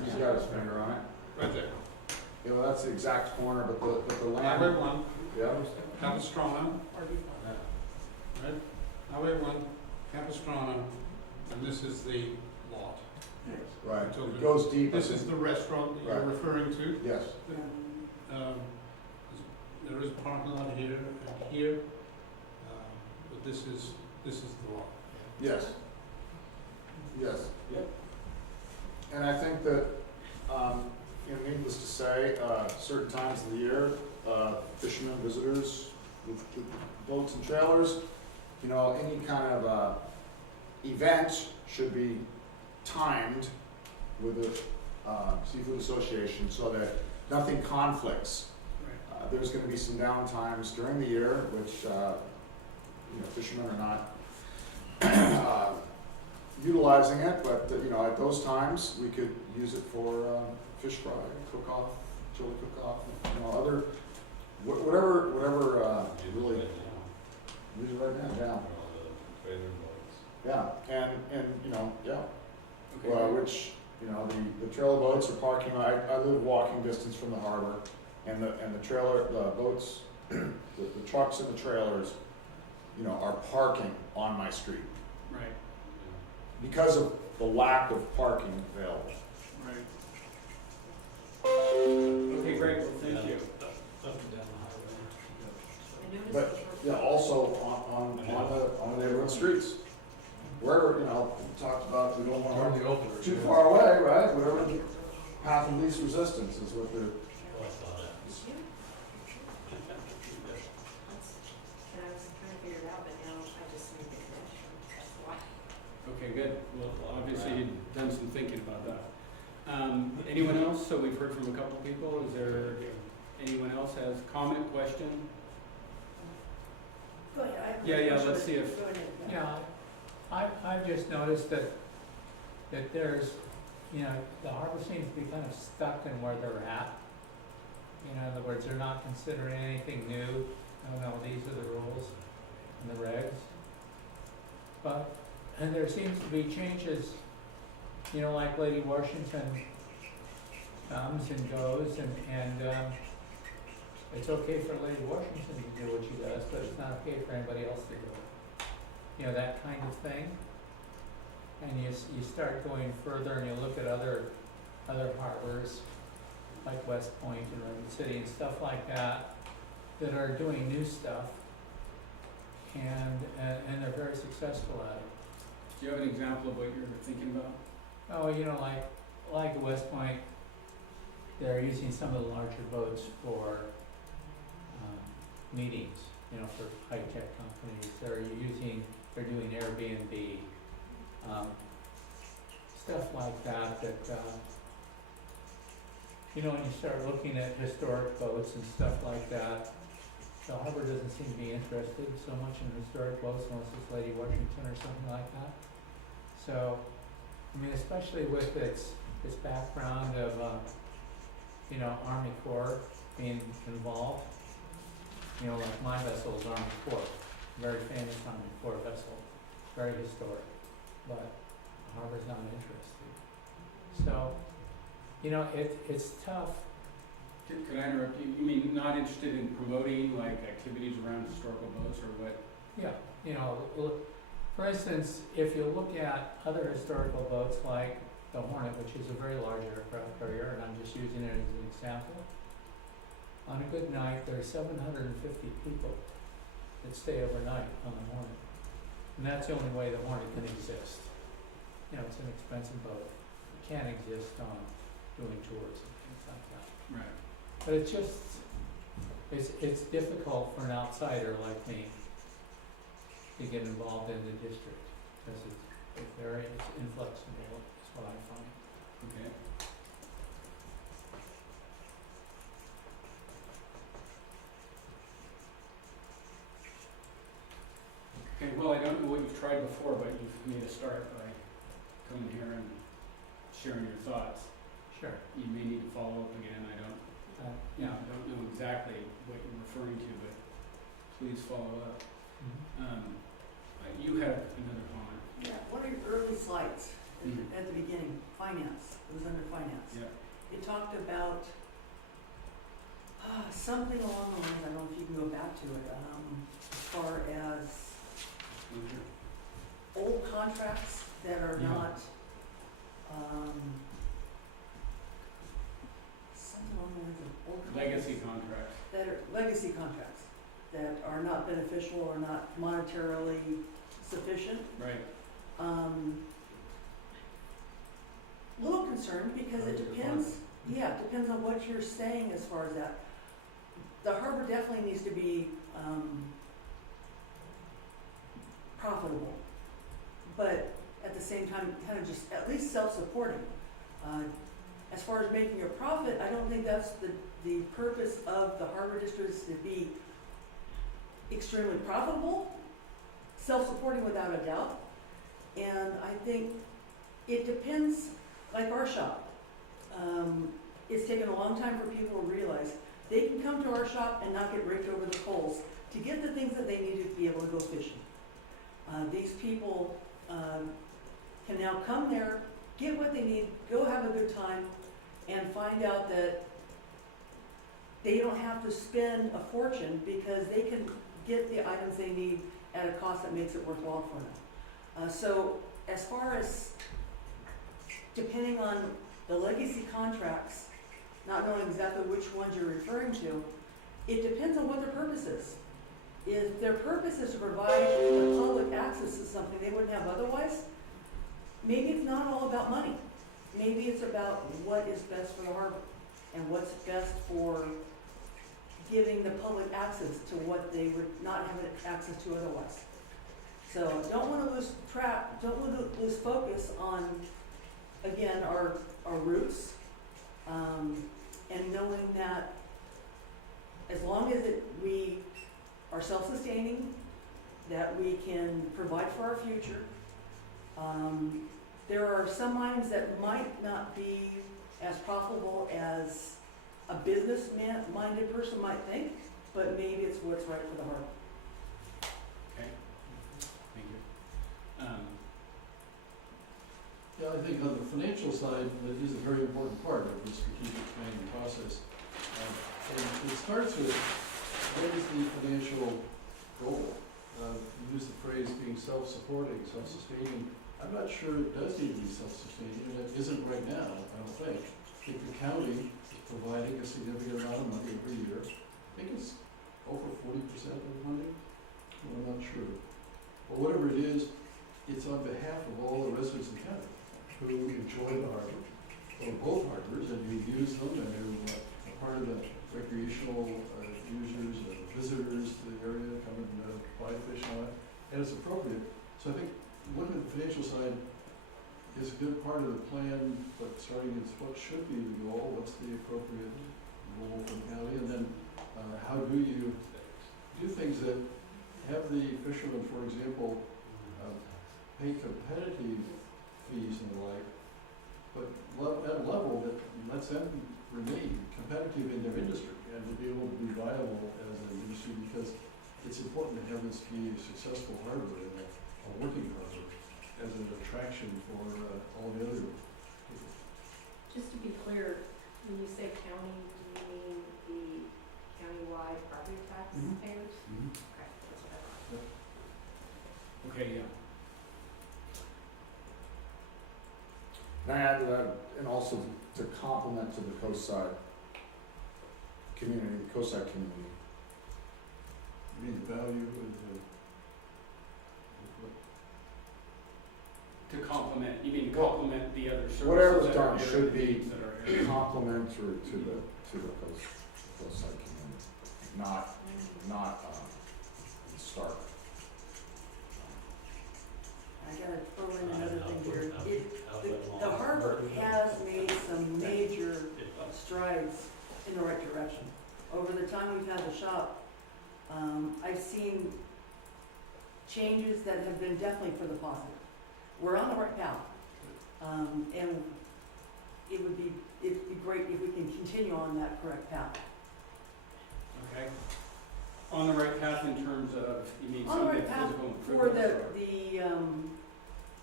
he's got his finger on it. Right there. Yeah, well, that's the exact corner, but the land. Highway 1, Yeah. Capistrano. Right? Highway 1, Capistrano, and this is the lot. Right. It goes deep. This is the restaurant that you're Right. referring to. Yes. Um, There is a parking lot here and here, but this is the lot. Yes. Yes. And I think that, needless to say, certain times of the year, fishermen, visitors with boats and trailers, any kind of event should be timed with the Seafood Association so that nothing conflicts. There's going to be some downtimes during the year, which fishermen are not utilizing it, but at those times we could use it for fish fry, cook-off, chili cook-off, you know, other, whatever, you really, use it right now, yeah. Yeah, and, you know, yeah, Okay. which, you know, the trailer boats are parking, I live walking distance from the harbor, and the boats, the trucks and the trailers, you know, are parking on my street Right, because of the lack of parking available. right. Okay, great, well, thank you. I noticed But, the- yeah, also on the neighborhood streets, where, you know, we talked about, we don't Or want the openers. too far away, right, whatever the path of least resistance is what they're, And I was trying to figure it out, but now I just made the connection, that's why. Okay, good. Well, obviously you've done some thinking about that. Anyone else? So we've heard from a couple people. Is there, anyone else has comment, question? Go ahead, I have a Yeah, yeah, question, let's but see if- Go ahead. Yeah, I've just noticed that there's, you know, the harbor seems to be kind of stuck in where they're at. You know, in other words, they're not considering anything new. No, these are the rules and the regs. And there seems to be changes, you know, like Lady Washington comes and goes and it's okay for Lady Washington to do what she does, but it's not okay for anybody else to do it. You know, that kind of thing. And you start going further and you look at other harbors, like West Point and Redwood City and stuff like that are doing new stuff, and they're very successful at it. Do you have an example of what you're thinking about? Oh, you know, like West Point, they're using some of the larger boats for meetings, you know, for high-tech companies. They're doing Airbnb, stuff like that, you know, when you start looking at historic boats and stuff like that, the harbor doesn't seem to be interested so much in historic boats unless it's Lady Washington or something like that. So, I mean, especially with its background of, you know, Army Corps being involved. You know, like my vessel is Army Corps, very famous Army Corps vessel, very historic, but the harbor's not interested. So, you know, it's tough. Could I interrupt you? You mean not interested in promoting like activities around historical boats or what? Yeah, you know, for instance, if you look at other historical boats like the Hornet, which is a very large aircraft carrier, and I'm just using it as an example, on a good night, there are 750 people that stay overnight on the Hornet. And that's the only way the Hornet can exist. You know, it's an expensive boat. It can't exist on doing tours and things like that. Right. But it's just, it's difficult for an outsider like me to get involved in the district, because it's inflexible, is what I find. Okay. Okay, well, I don't know what you've tried before, but you've made a start by coming here and sharing your thoughts. Sure. You may need to follow up again, I don't know exactly what you're referring to, but please follow up. You had another comment. Yeah, one of your early slides Mhm. at the beginning, finance, it was under finance. Yeah. It talked about something along the lines, I don't know if you can go back to it, as far as old contracts that are Yeah. not, something along the lines of old contracts. Legacy contracts. That are legacy contracts that are not beneficial or not monetarily sufficient. Right. Little concerned because it depends, yeah, it depends on what you're saying as far as that. The harbor definitely needs to be, profitable, but at the same time, kind of just at least self-supporting. As far as making a profit, I don't think that's the purpose of the harbor district, is to be extremely profitable, self-supporting without a doubt. And I think it depends, like our shop. it's taken a long time for people to realize they can come to our shop and not get raked over the coals to get the things that they need to be able to go fishing. These people can now come there, get what they need, go have a good time, and find out that they don't have to spend a fortune because they can get the items they need at a cost that makes it worthwhile for them. So as far as depending on the legacy contracts, not knowing exactly which ones you're referring to, it depends on what their purpose is. If their purpose is to provide the public access to something they wouldn't have otherwise, maybe it's not all about money. Maybe it's about what is best for the harbor and what's best for giving the public access to what they would not have access to otherwise. So don't want to lose track, don't want to lose focus on, again, our roots, and knowing that as long as we are self-sustaining, that we can provide for our future. There are some mines that might not be as profitable as a business-minded person might think, but maybe it's what's right for the harbor. Okay, thank you. Yeah, I think on the financial side, that is a very important part of the strategic planning process. And it starts with, what is the financial goal? You use the phrase being self-supporting, self-sustaining. I'm not sure it does need to be self-sustaining, and it isn't right now, I don't think. I think the county is providing a significant amount of money every year. I think it's over 40% of the money. I'm not sure. But whatever it is, it's on behalf of all the residents of the county who enjoy the harbor, or both harbors, and who use them, and who are part of the recreational users, visitors to the area, come and buy fish and all that, and it's appropriate. So I think looking at the financial side is a good part of the plan, but starting with what should be the goal, what's the appropriate goal for the county, and then how do you do things that have the fishermen, for example, pay competitive fees and the like, but at a level that lets them remain competitive in their industry and to be able to be viable as an industry, because it's important to have this be a successful harbor and a working harbor as an attraction for all the other people. Just to be clear, when you say county, do you mean the countywide property tax Mhm. payers? Mm-hmm. Okay, that's what I thought. Okay, yeah. And I add to that, and also to complement to the coastside community, I mean, the value and To complement, you mean to complement the other services? whatever's that are done here, should the be needs that are here? complementary to the coastside community, not stark. I gotta throw in another thing here. The harbor has made some major strides in the right direction. Over the time we've had the shop, I've seen changes that have been definitely for the positive. We're on the right path. And it'd be great if we can continue on that correct path. Okay. On the right path in terms of, you mean On some the of the right path physical for improvements? the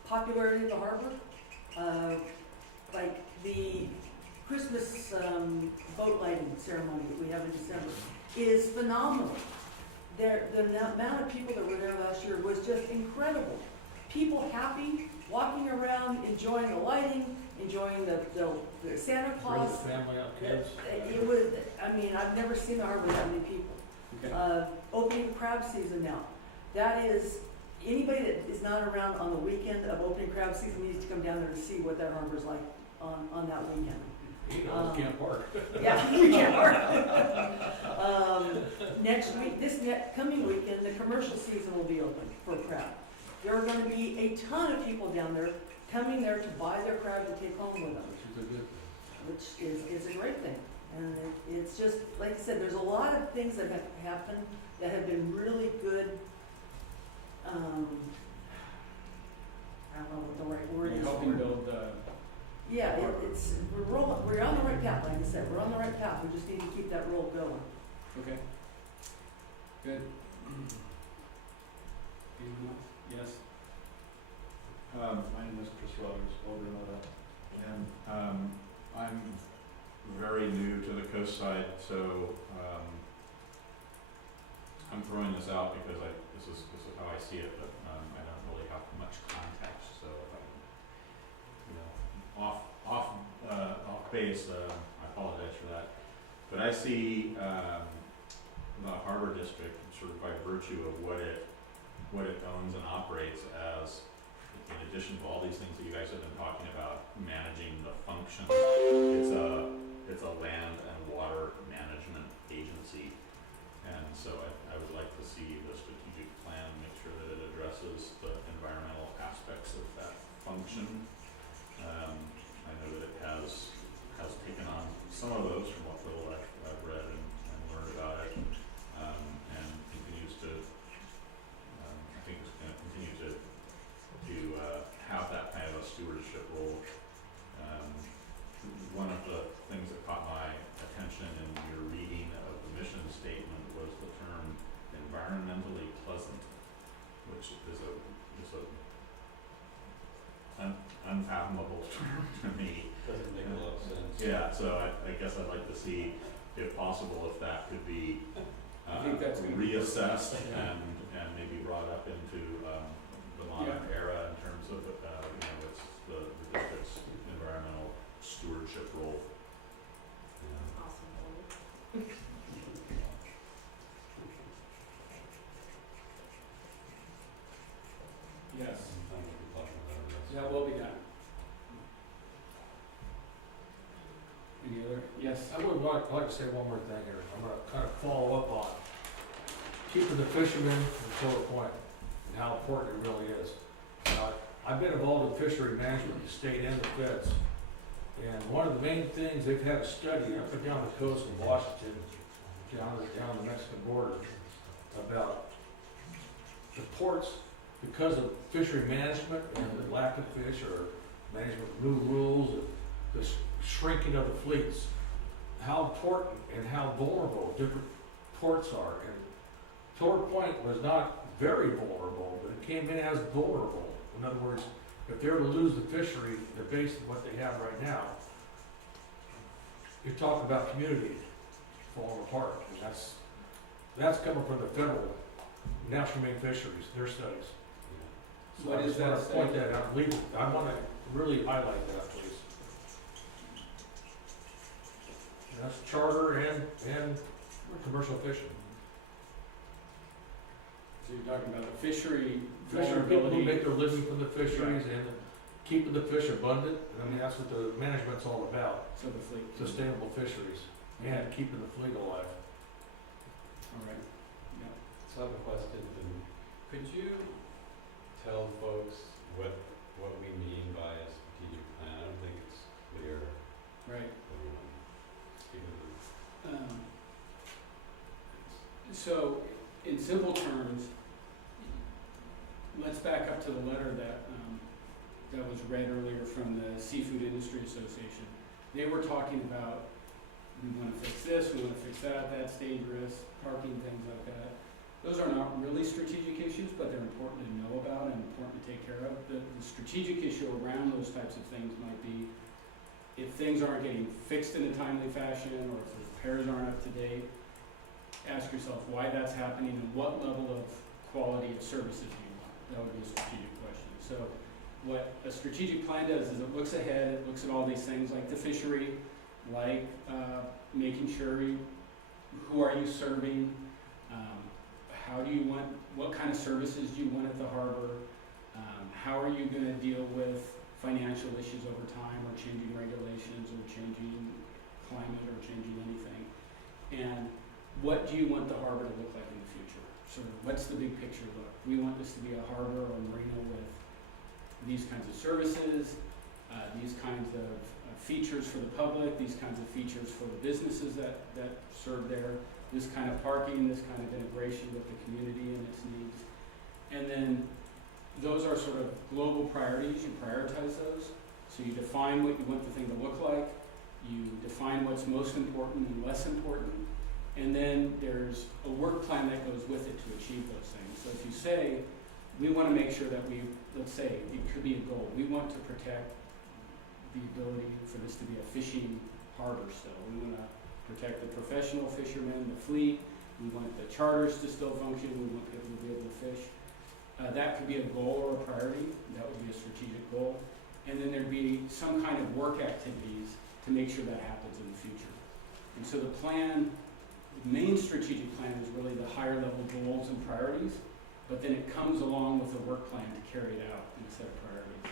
popularity of the harbor, like the Christmas boat lighting ceremony that we have in December is phenomenal. The amount of people that were there last year was just incredible. People happy, walking around, enjoying the lighting, enjoying the Santa Bring Claus. the family out, kids. It was, I mean, I've never seen the harbor that many people. Okay. Opening crab season now. That is, anybody that is not around on the weekend of opening crab season needs to come down there to see what that harbor's like on that weekend. You know, can't park. Yeah, you can't park. Next week, coming weekend, the commercial season will be open for crab. There are gonna be a ton of people down there coming there to buy their crab to take home with them, which is a great thing. And it's just, like I said, there's a lot of things that have happened that have been really good. I don't know what the right word is. Helping for it. build Yeah, we're on the right path, like I said, we're on the right path, we just need to keep that roll going. Okay. Good. Anyone else? Yes? My name is Chris Rogers, Older Mota, and I'm very new to the coast side, so I'm throwing this out because this is how I see it, but I don't really have much context, so if I'm, off base, I apologize for that. But I see the harbor district sort of by virtue of what it owns and operates as, in addition to all these things that you guys have been talking about, managing the function, it's a land and water management agency. And so I would like to see the strategic plan make sure that it addresses the environmental aspects of that function. I know that it has taken on some of those from what little I've read and learned about it, and continues to, I think it's going to continue to have that kind of a stewardship role. One of the things that caught my attention in your reading of the mission statement was the term environmentally pleasant, which is a unfathomable term to me. Doesn't make a lot of sense. Yeah, so I guess I'd like to see, if possible, if that could be I think that's gonna be reassessed yeah. and maybe brought up into the modern era in terms of it's the district's environmental stewardship role. Awesome. Yes. Thank you for talking about it. Yeah, we'll be done. Any other? Yes? I would like to say one more thing here. I'm gonna kind of follow up on keeping the fishermen in Total Point and how important it really is. I've been involved in fishery management, the state and the feds. And one of the main things, they've had a study up and down the coast of Washington, down the Mexican border, about the ports, because of fishery management and the lack of fish or management new rules, the shrinking of the fleets, how important and how vulnerable different ports are. And Total Point was not very vulnerable, but it came in as vulnerable. In other words, if they were to lose the fishery, the base of what they have right now, you're talking about community falling apart. And that's coming from the federal National Marine Fisheries, their studies. So What I is just want that to point study? that out. I want to really highlight that, please. And that's charter and commercial fishing. So you're talking about the fishery Fisher people who vulnerability. make their living from the fisheries and keeping the fish abundant. I mean, that's what the management's all about, So the fleet. sustainable fisheries and keeping the fleet alive. All right. Yeah. So I have a question. Could you tell folks what we mean by a strategic plan? I don't think it's clear to Right. everyone. So, in simple terms, let's back up to the letter that was read earlier from the Seafood Industry Association. They were talking about, we want to fix this, we want to fix that, that's dangerous, parking, things like that. Those are not really strategic issues, but they're important to know about and important to take care of. The strategic issue around those types of things might be if things aren't getting fixed in a timely fashion or if the repairs aren't up to date, ask yourself why that's happening and what level of quality of services do you want. That would be a strategic question. So what a strategic plan does is it looks ahead, it looks at all these things like the fishery, like making sure who are you serving, how do you want, what kind of services do you want at the harbor, how are you going to deal with financial issues over time or changing regulations or changing climate or changing anything, and what do you want the harbor to look like in the future? Sort of what's the big picture look? We want this to be a harbor or marina with these kinds of services, these kinds of features for the public, these kinds of features for the businesses that serve there, this kind of parking, this kind of integration with the community and its needs. And then those are sort of global priorities, you prioritize those. So you define what you want the thing to look like, you define what's most important and less important, and then there's a work plan that goes with it to achieve those things. So if you say, we want to make sure that we, let's say, it could be a goal, we want to protect the ability for this to be a fishing harbor still. We want to protect the professional fishermen, the fleet, we want the charters to still function, we want people to be able to fish. That could be a goal or a priority, that would be a strategic goal. And then there'd be some kind of work activities to make sure that happens in the future. And so the plan, the main strategic plan is really the higher level goals and priorities, but then it comes along with a work plan to carry it out in a set of priorities.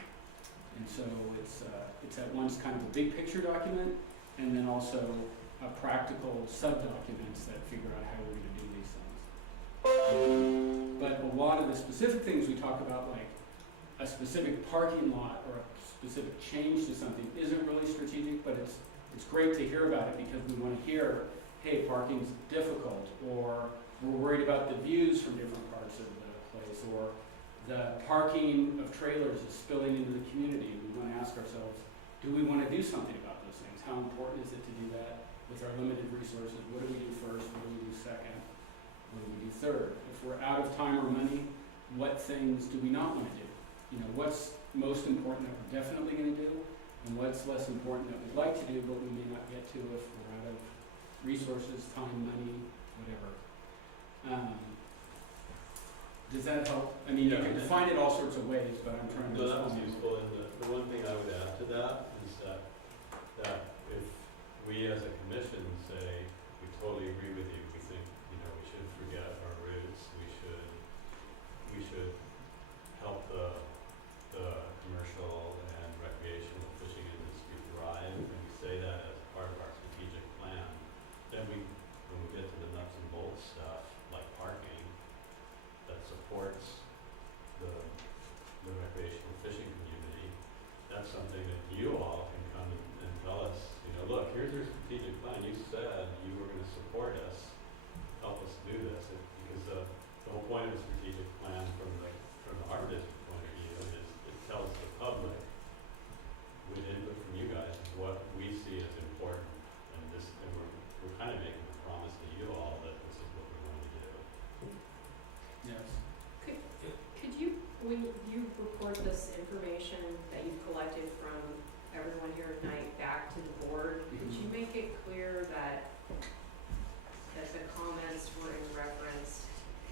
And so it's at once kind of a big picture document, and then also a practical sub-documents that figure out how we're gonna do these things. But a lot of the specific things we talk about, like a specific parking lot or a specific change to something, isn't really strategic, but it's great to hear about it because we wanna hear, hey, parking's difficult, or we're worried about the views from different parts of the place, or the parking of trailers is spilling into the community. We want to ask ourselves, do we want to do something about those things? How important is it to do that with our limited resources? What do we do first? What do we do second? What do we do third? If we're out of time or money, what things do we not want to do? You know, what's most important that we're definitely going to do, and what's less important that we'd like to do, but we may not get to if we're out of resources, time, money, whatever. Does that help? I mean, you can define it all sorts of ways, but I'm trying to. No, that was useful, and the one thing I would add to that is that if we as a commission say, we totally agree with you, we think, you know, we should forget our roots, we should help the commercial and recreational fishing industry thrive, and we say that as part of our strategic plan, then when we get to the nuts and bolts stuff, like parking, that supports the recreational fishing community, that's something that you all can come and tell us, you know, look, here's your strategic plan, you said you were gonna support us, help us do this, because the whole point of a strategic plan from the harbor district point of view is it tells the public, with input from you guys, what we see as important, and we're kind of making a promise to you all that this is what we want to do. Yes. Could you, when you report this information that you've collected from everyone here tonight back to the board, could you make it clear that the comments were in reference,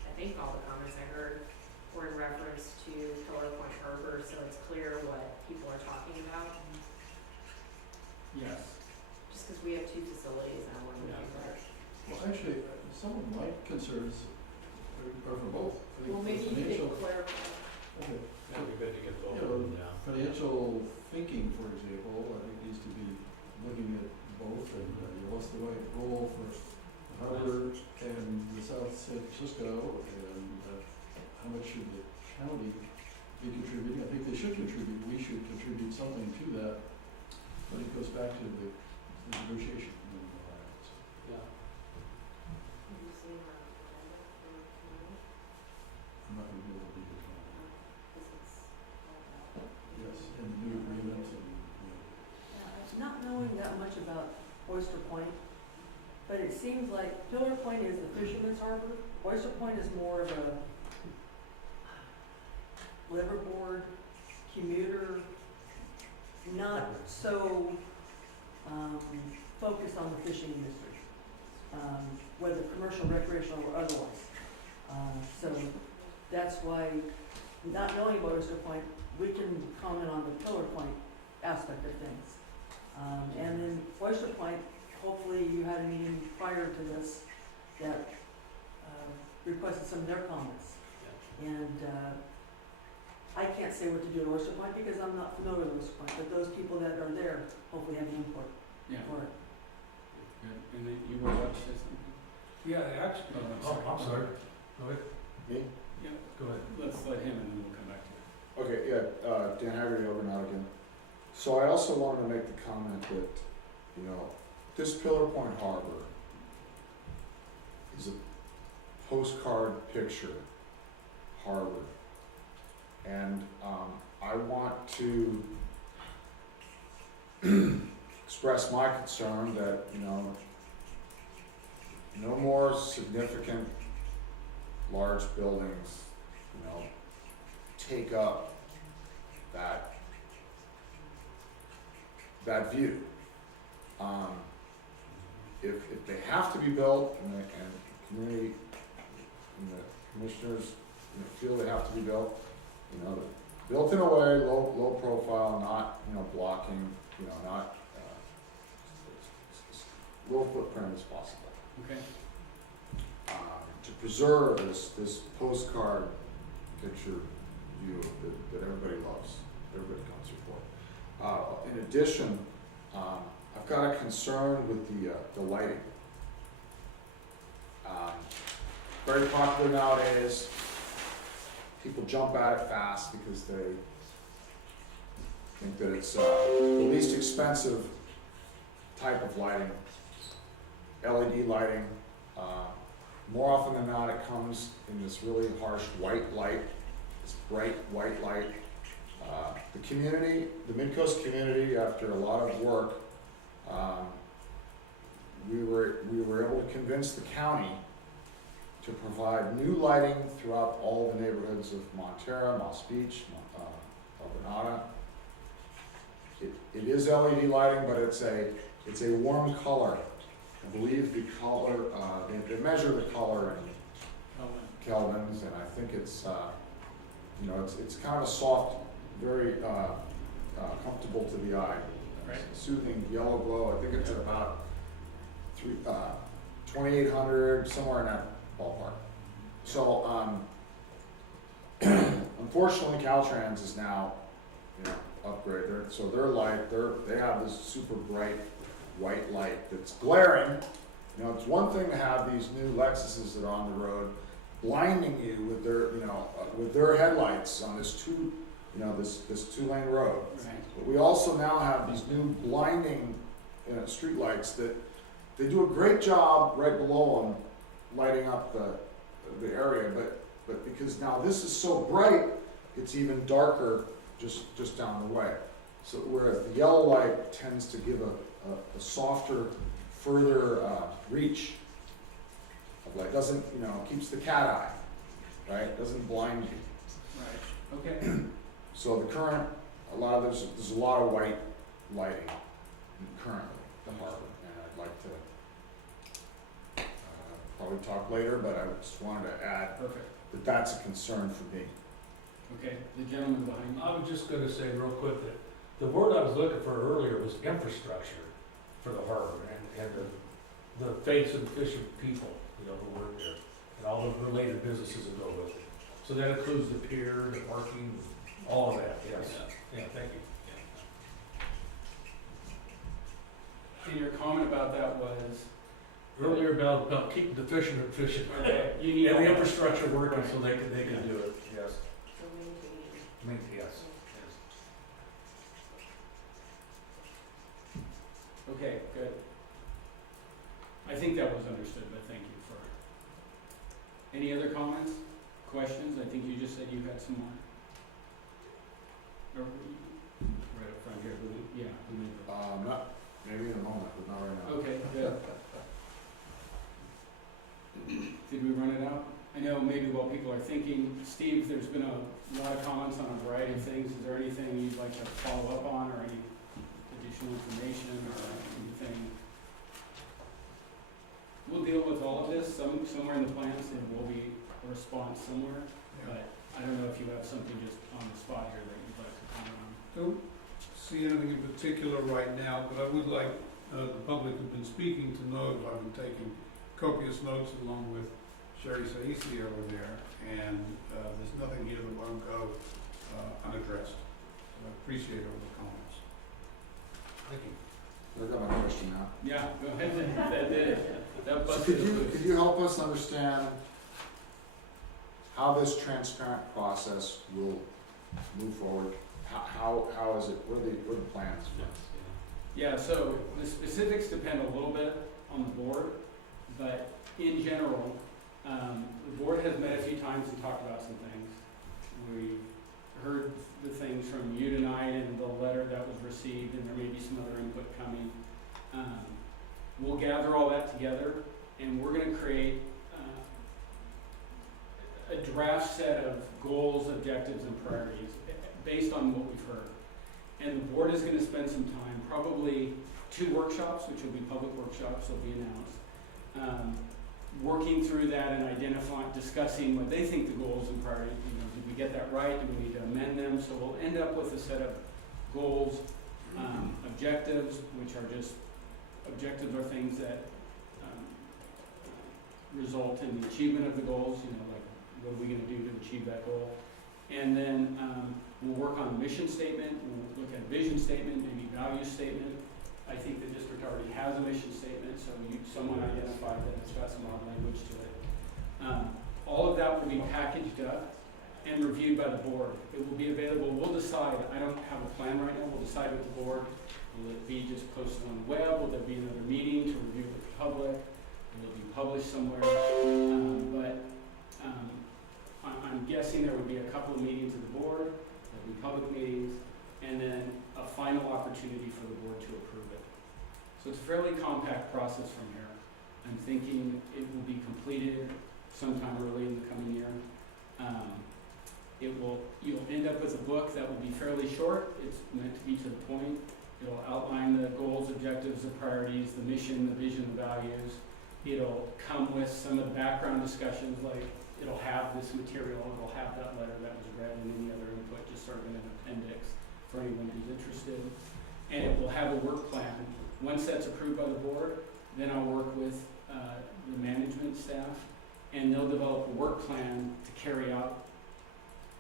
I think all the comments I heard were in reference to Pillar Point Harbor, so it's clear what people are talking about? Yes. Just because we have two facilities and I want to do that. Well, actually, some of my concerns are for both. I think Well, maybe you financial- could clarify. Okay. Yeah, we better get both You of know, them down. financial thinking, for example, I think needs to be looking at both, and what's the right role for the harbor and the South San Francisco, and how much should the county be contributing? I think they should contribute, we should contribute something to that, but it goes back to the negotiation. Yeah. Have you seen our agenda for tonight? I'm not gonna be able to do it. Because it's all about. Yes, and the new agreement and, Not knowing that much about Oyster Point, but it seems like Pillar Point is the fisherman's harbor. Oyster Point is more of a liverboard, commuter, not so focused on the fishing industry, whether commercial, recreational, or otherwise. So that's why, not knowing about Oyster Point, we can comment on the Pillar Point aspect of things. And then Oyster Point, hopefully you had a meeting prior to this that requested some of their comments. And I can't say what to do at Oyster Point because I'm not familiar with Oyster Point, but those people that are there hopefully have input Yeah. for it. Good. And then you were about to say something? Yeah, actually, I'm sorry, go ahead, Me? Yeah. go ahead. Let's let him and then we'll come back to you. Okay, yeah, Dan Haggerty over and out again. So I also wanted to make the comment that, you know, this Pillar Point Harbor is a postcard picture harbor. And I want to express my concern that, no more significant large buildings, take up that view. If they have to be built, and the community, and the commissioners, feel they have to be built, built in a way, low profile, not, blocking, not, as low footprint as possible. Okay. To preserve this postcard picture view that everybody loves, everybody comes here for. In addition, I've got a concern with the lighting. Very popular nowadays. People jump at it fast because they think that it's the least expensive type of lighting. LED lighting. More often than not, it comes in this really harsh white light, this bright white light. The community, the Midcoast community, after a lot of work, we were able to convince the county to provide new lighting throughout all the neighborhoods of Montera, Moss Beach, El Granada. It is LED lighting, but it's a warm color. I believe the color, they measure the color in kelvins, and I think it's, it's kind of a soft, very comfortable to the eye. Right. Soothing yellow glow. I think it's at about 2,800, somewhere in that ballpark. So, unfortunately, Caltrans is now, upgraded. So their light, they have this super bright white light that's glaring. It's one thing to have these new Lexuses that are on the road blinding you with their headlights on this this 2-lane road. Right. But we also now have these new blinding street lights that they do a great job right below them lighting up the area, but because now this is so bright, it's even darker just down the way. So whereas the yellow light tends to give a softer, further reach of light. Doesn't, keeps the cat eye, right? Doesn't blind you. Right. Okay. So the current, there's a lot of white lighting currently at the harbor, and I'd like to probably talk later, but I just wanted to add Perfect. that that's a concern for me. Okay. The gentleman behind you. I was just gonna say real quick that the word I was looking for earlier was infrastructure for the harbor and the face of the fishing people, who work there, and all the related businesses that go with it. So that includes the pier, the parking, all of that, yes. Yeah, thank you. And your comment about that was, Earlier about keeping the fishermen fishing. okay, you need And all the that. infrastructure working so they can do it, yes. So maintaining. Yes. Okay, good. I think that was understood, but thank you for. Any other comments, questions? I think you just said you had some more. Or, right up front here, yeah. Not, maybe in a moment, but not right now. Okay, good. Did we run it out? I know maybe while people are thinking, Steve, there's been a lot of comments on a variety of things. Is there anything you'd like to follow up on, or any additional information, or anything? We'll deal with all of this, somewhere in the plans, there will be a response somewhere, but I don't know if you have something just on the spot here that you'd like to comment on. Don't see anything in particular right now, but I would like the public who've been speaking to know that I've been taking copious notes along with Sherry Saisi over there, and there's nothing here that won't go unaddressed. So I appreciate all the comments. Thank you. I got my question now. Yeah, go ahead, that did it. That So busted it loose. could you help us understand how this transparent process will move forward? How is it, what are the plans? Yeah, so the specifics depend a little bit on the board, but in general, the board has met a few times and talked about some things. We heard the things from you tonight and the letter that was received, and there may be some other input coming. We'll gather all that together, and we're gonna create a draft set of goals, objectives, and priorities based on what we've heard. And the board is gonna spend some time, probably 2 workshops, which will be public workshops, they'll be announced, working through that and discussing what they think the goals and priorities, did we get that right? Do we need to amend them? So we'll end up with a set of goals, objectives, which are just, objectives are things that result in the achievement of the goals, like what are we gonna do to achieve that goal? And then we'll work on a mission statement, we'll look at a vision statement, maybe value statement. I think the district already has a mission statement, so someone identified that it's got some odd language to it. All of that will be packaged up and reviewed by the board. It will be available, we'll decide, I don't have a plan right now, we'll decide with the board. Will it be just posted on the web? Will there be another meeting to review with the public? Will it be published somewhere? I'm guessing there would be a couple of meetings of the board, there'll be public meetings, and then a final opportunity for the board to approve it. So it's a fairly compact process from here. I'm thinking it will be completed sometime early in the coming year. You'll end up with a book that will be fairly short. It's meant to be to the point. It'll outline the goals, objectives, the priorities, the mission, the vision, the values. It'll come with some of the background discussions, like it'll have this material, it'll have that letter that was read and any other input, just sort of in an appendix for anyone who's interested. And it will have a work plan. Once that's approved by the board, then I'll work with the management staff, and they'll develop a work plan to carry out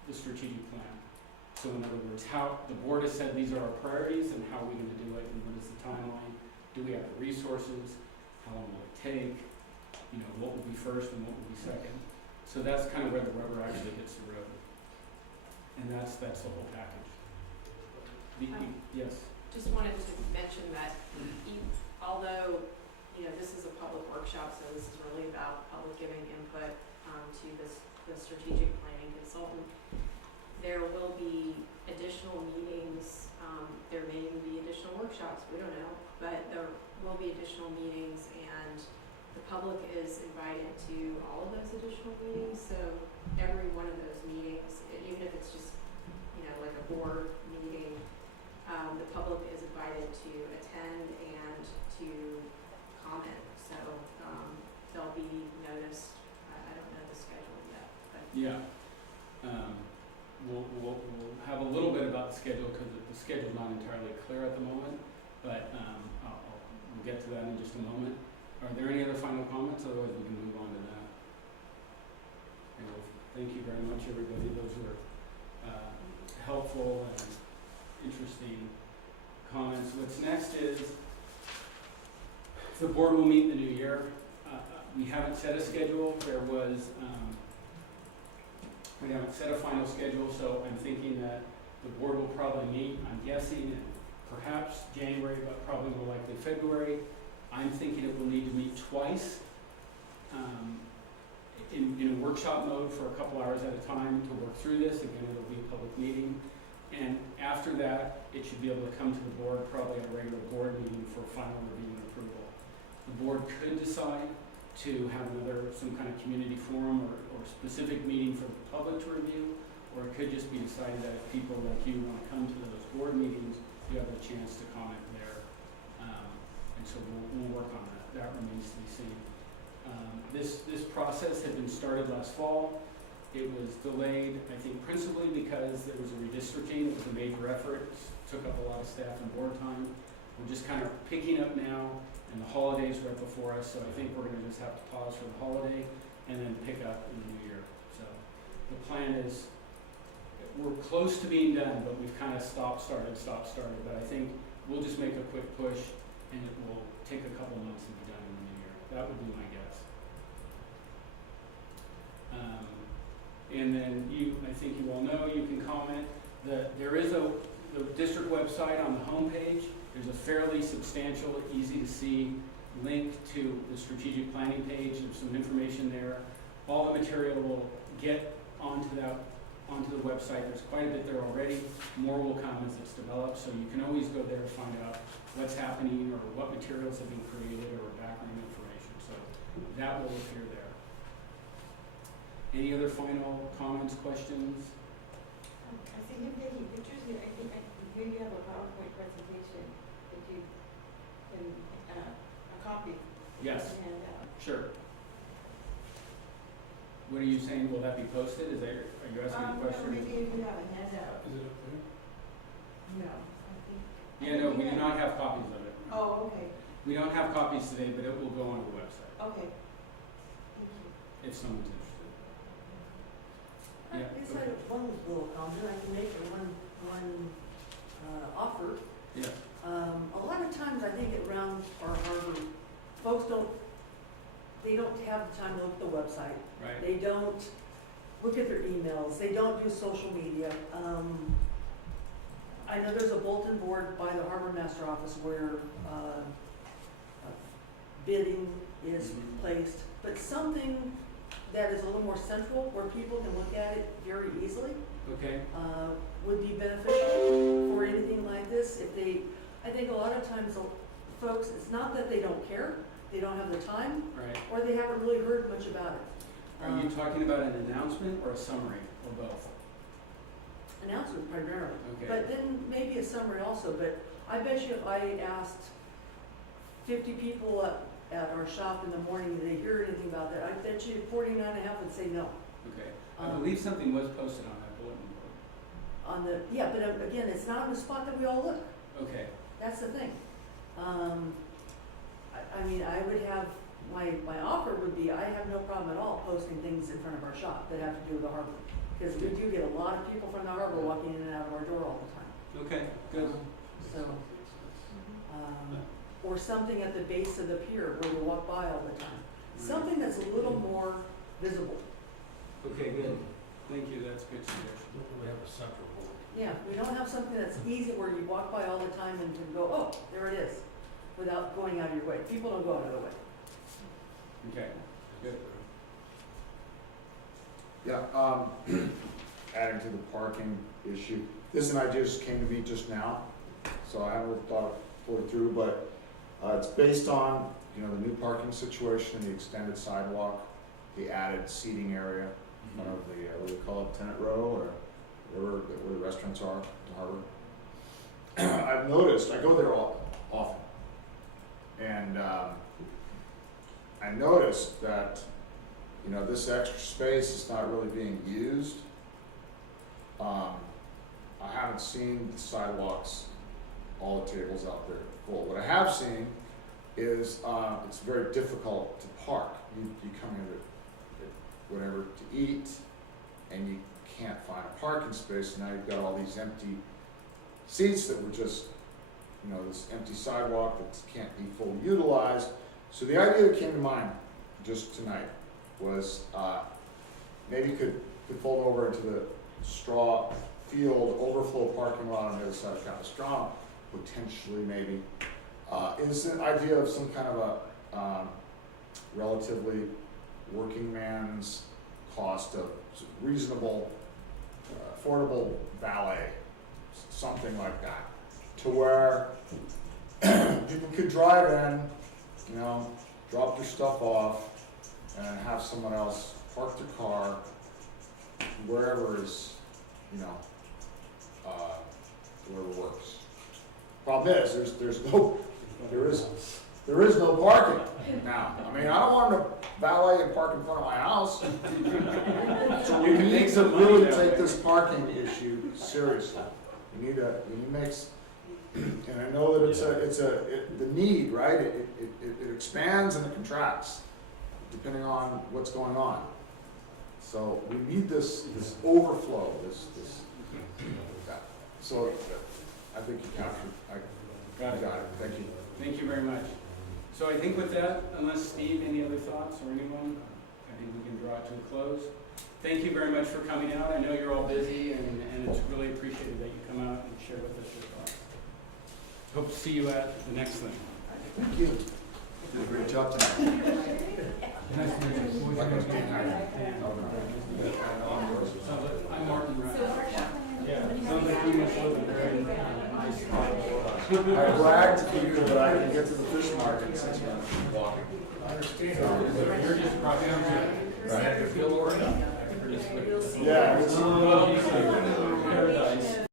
the strategic plan. So in other words, how the board has said these are our priorities, and how are we going to do it, and what is the timeline? Do we have the resources? How long will it take? What will be first and what will be second? So that's kind of where the rubber actually hits the road. And that's the whole package. Yes? Just wanted to mention that although, this is a public workshop, so this is really about public giving input to the strategic planning consultant, there will be additional meetings, there may even be additional workshops, we don't know, but there will be additional meetings, and the public is invited to all of those additional meetings, so every one of those meetings, even if it's just, like a board meeting, the public is invited to attend and to comment, so they'll be noticed. I don't know the schedule yet, but. Yeah. We'll have a little bit about the schedule, because the schedule's not entirely clear at the moment, but we'll get to that in just a moment. Are there any other final comments? Otherwise, we can move on to that. Well, thank you very much, everybody. Those were helpful and interesting comments. What's next is the board will meet in the new year. We haven't set a schedule. We haven't set a final schedule, so I'm thinking that the board will probably meet, I'm guessing, in perhaps January, but probably more likely February. I'm thinking it will need to meet twice in a workshop mode for a couple hours at a time to work through this. Again, it'll be a public meeting. And after that, it should be able to come to the board, probably at a regular board meeting for final review and approval. The board could decide to have some kind of community forum or specific meeting for the public to review, or it could just be decided that if people like you want to come to those board meetings, you have a chance to comment there. And so we'll work on that. That remains to be seen. This process had been started last fall. It was delayed, I think, principally because there was a redistricting. It was a major effort. It took up a lot of staff and board time. We're just kind of picking up now, and the holidays right before us, so I think we're going to just have to pause for the holiday and then pick up in the new year. So the plan is, we're close to being done, but we've kind of stopped, started. But I think we'll just make a quick push, and it will take a couple months to be done in the new year. That would be my guess. And then I think you all know, you can comment. There is the district website on the homepage. There's a fairly substantial, easy to see link to the strategic planning page. There's some information there. All the material will get onto that onto the website. There's quite a bit there already. More will come as it's developed, so you can always go there to find out what's happening or what materials have been created or background information. So that will appear there. Any other final comments, questions? I see him taking pictures here. I think maybe you have a PowerPoint presentation that you can, a copy. Yes, And, sure. What are you saying? Will that be posted? Are you asking a question? No, maybe if you have a handout. Is it up there? No, I think. Yeah, no, we do not have copies of it. Oh, okay, We don't have copies today, but it will go on the website okay. Thank you. if someone's interested. I Yeah. guess I have one little comment I can make, or one offer. Yeah. A lot of times I think around our harbor, folks don't have the time to look at the website. Right. They don't look at their emails, they don't do social media. I know there's a bulletin board by the harbor master office where bidding is Mhm. placed, but something that is a little more central, where people can look at it very easily, Okay. would be beneficial for anything like this. I think a lot of times, folks, it's not that they don't care, they don't have the time, Right. or they haven't really heard much about it. Are you talking about an announcement or a summary or both? Announcement primarily, Okay. but then maybe a summary also, but I bet you if I asked 50 people at our shop in the morning, did they hear anything about that, I bet you 49.5 would say no. Okay. I believe something was posted on that bulletin board. Yeah, but again, it's not in the spot that we all look, Okay. that's the thing. I mean, I would have, my offer would be, I have no problem at all posting things in front of our shop that have to do with the harbor. Because we do get a lot of people from the harbor walking in and out of our door all the time. Okay, good. So, or something at the base of the pier where we walk by all the time. Something that's a little more visible. Okay, good. Thank you, that's a good suggestion. We have a central board. Yeah, we don't have something that's easy where you walk by all the time and can go, oh, there it is, without going out of your way. People don't go out of their way. Okay, good. Yeah, adding to the parking issue, this an idea just came to me just now, so I haven't really thought it fully through, but it's based on, the new parking situation, the extended sidewalk, the added seating area in front of the, what do we call it, tenant row, or where the restaurants are, the harbor. I've noticed, I go there often, and I noticed that this extra space is not really being used. I haven't seen the sidewalks, all the tables out there full. What I have seen is it's very difficult to park. You come in to whatever to eat, and you can't find a parking space. Now you've got all these empty seats that were just, this empty sidewalk that can't be fully utilized. So the idea that came to mind just tonight was maybe could fold over into the straw field overflow parking lot on the other side of Capistrano, potentially maybe, is an idea of some kind of a relatively working man's cost of reasonable, affordable valet, something like that, to where people could drive in, drop their stuff off, and have someone else park their car wherever is, wherever works. Problem is, there is no parking now. I mean, I don't want to valet and park in front of my house. So we need to really take this parking issue seriously. We need to make, and I know that the need, right? It expands and it contracts depending on what's going on. So we need this overflow, so I think you captured, I got it, thank you. Thank you very much. So I think with that, unless Steve, any other thoughts or anyone, I think we can draw it to a close. Thank you very much for coming out. I know you're all busy and it's really appreciated that you come out and share with us your thoughts. Hope to see you at the next thing. Thank you. Did a great job tonight. Nice to meet you. Like I was getting hired. I'm Martin. I brag to people that I can get to the fish market in 6 minutes walking. I understand. You're just across the street. Right. Bill Loretta. We'll see. Yeah, it's, Oh, he's like paradise.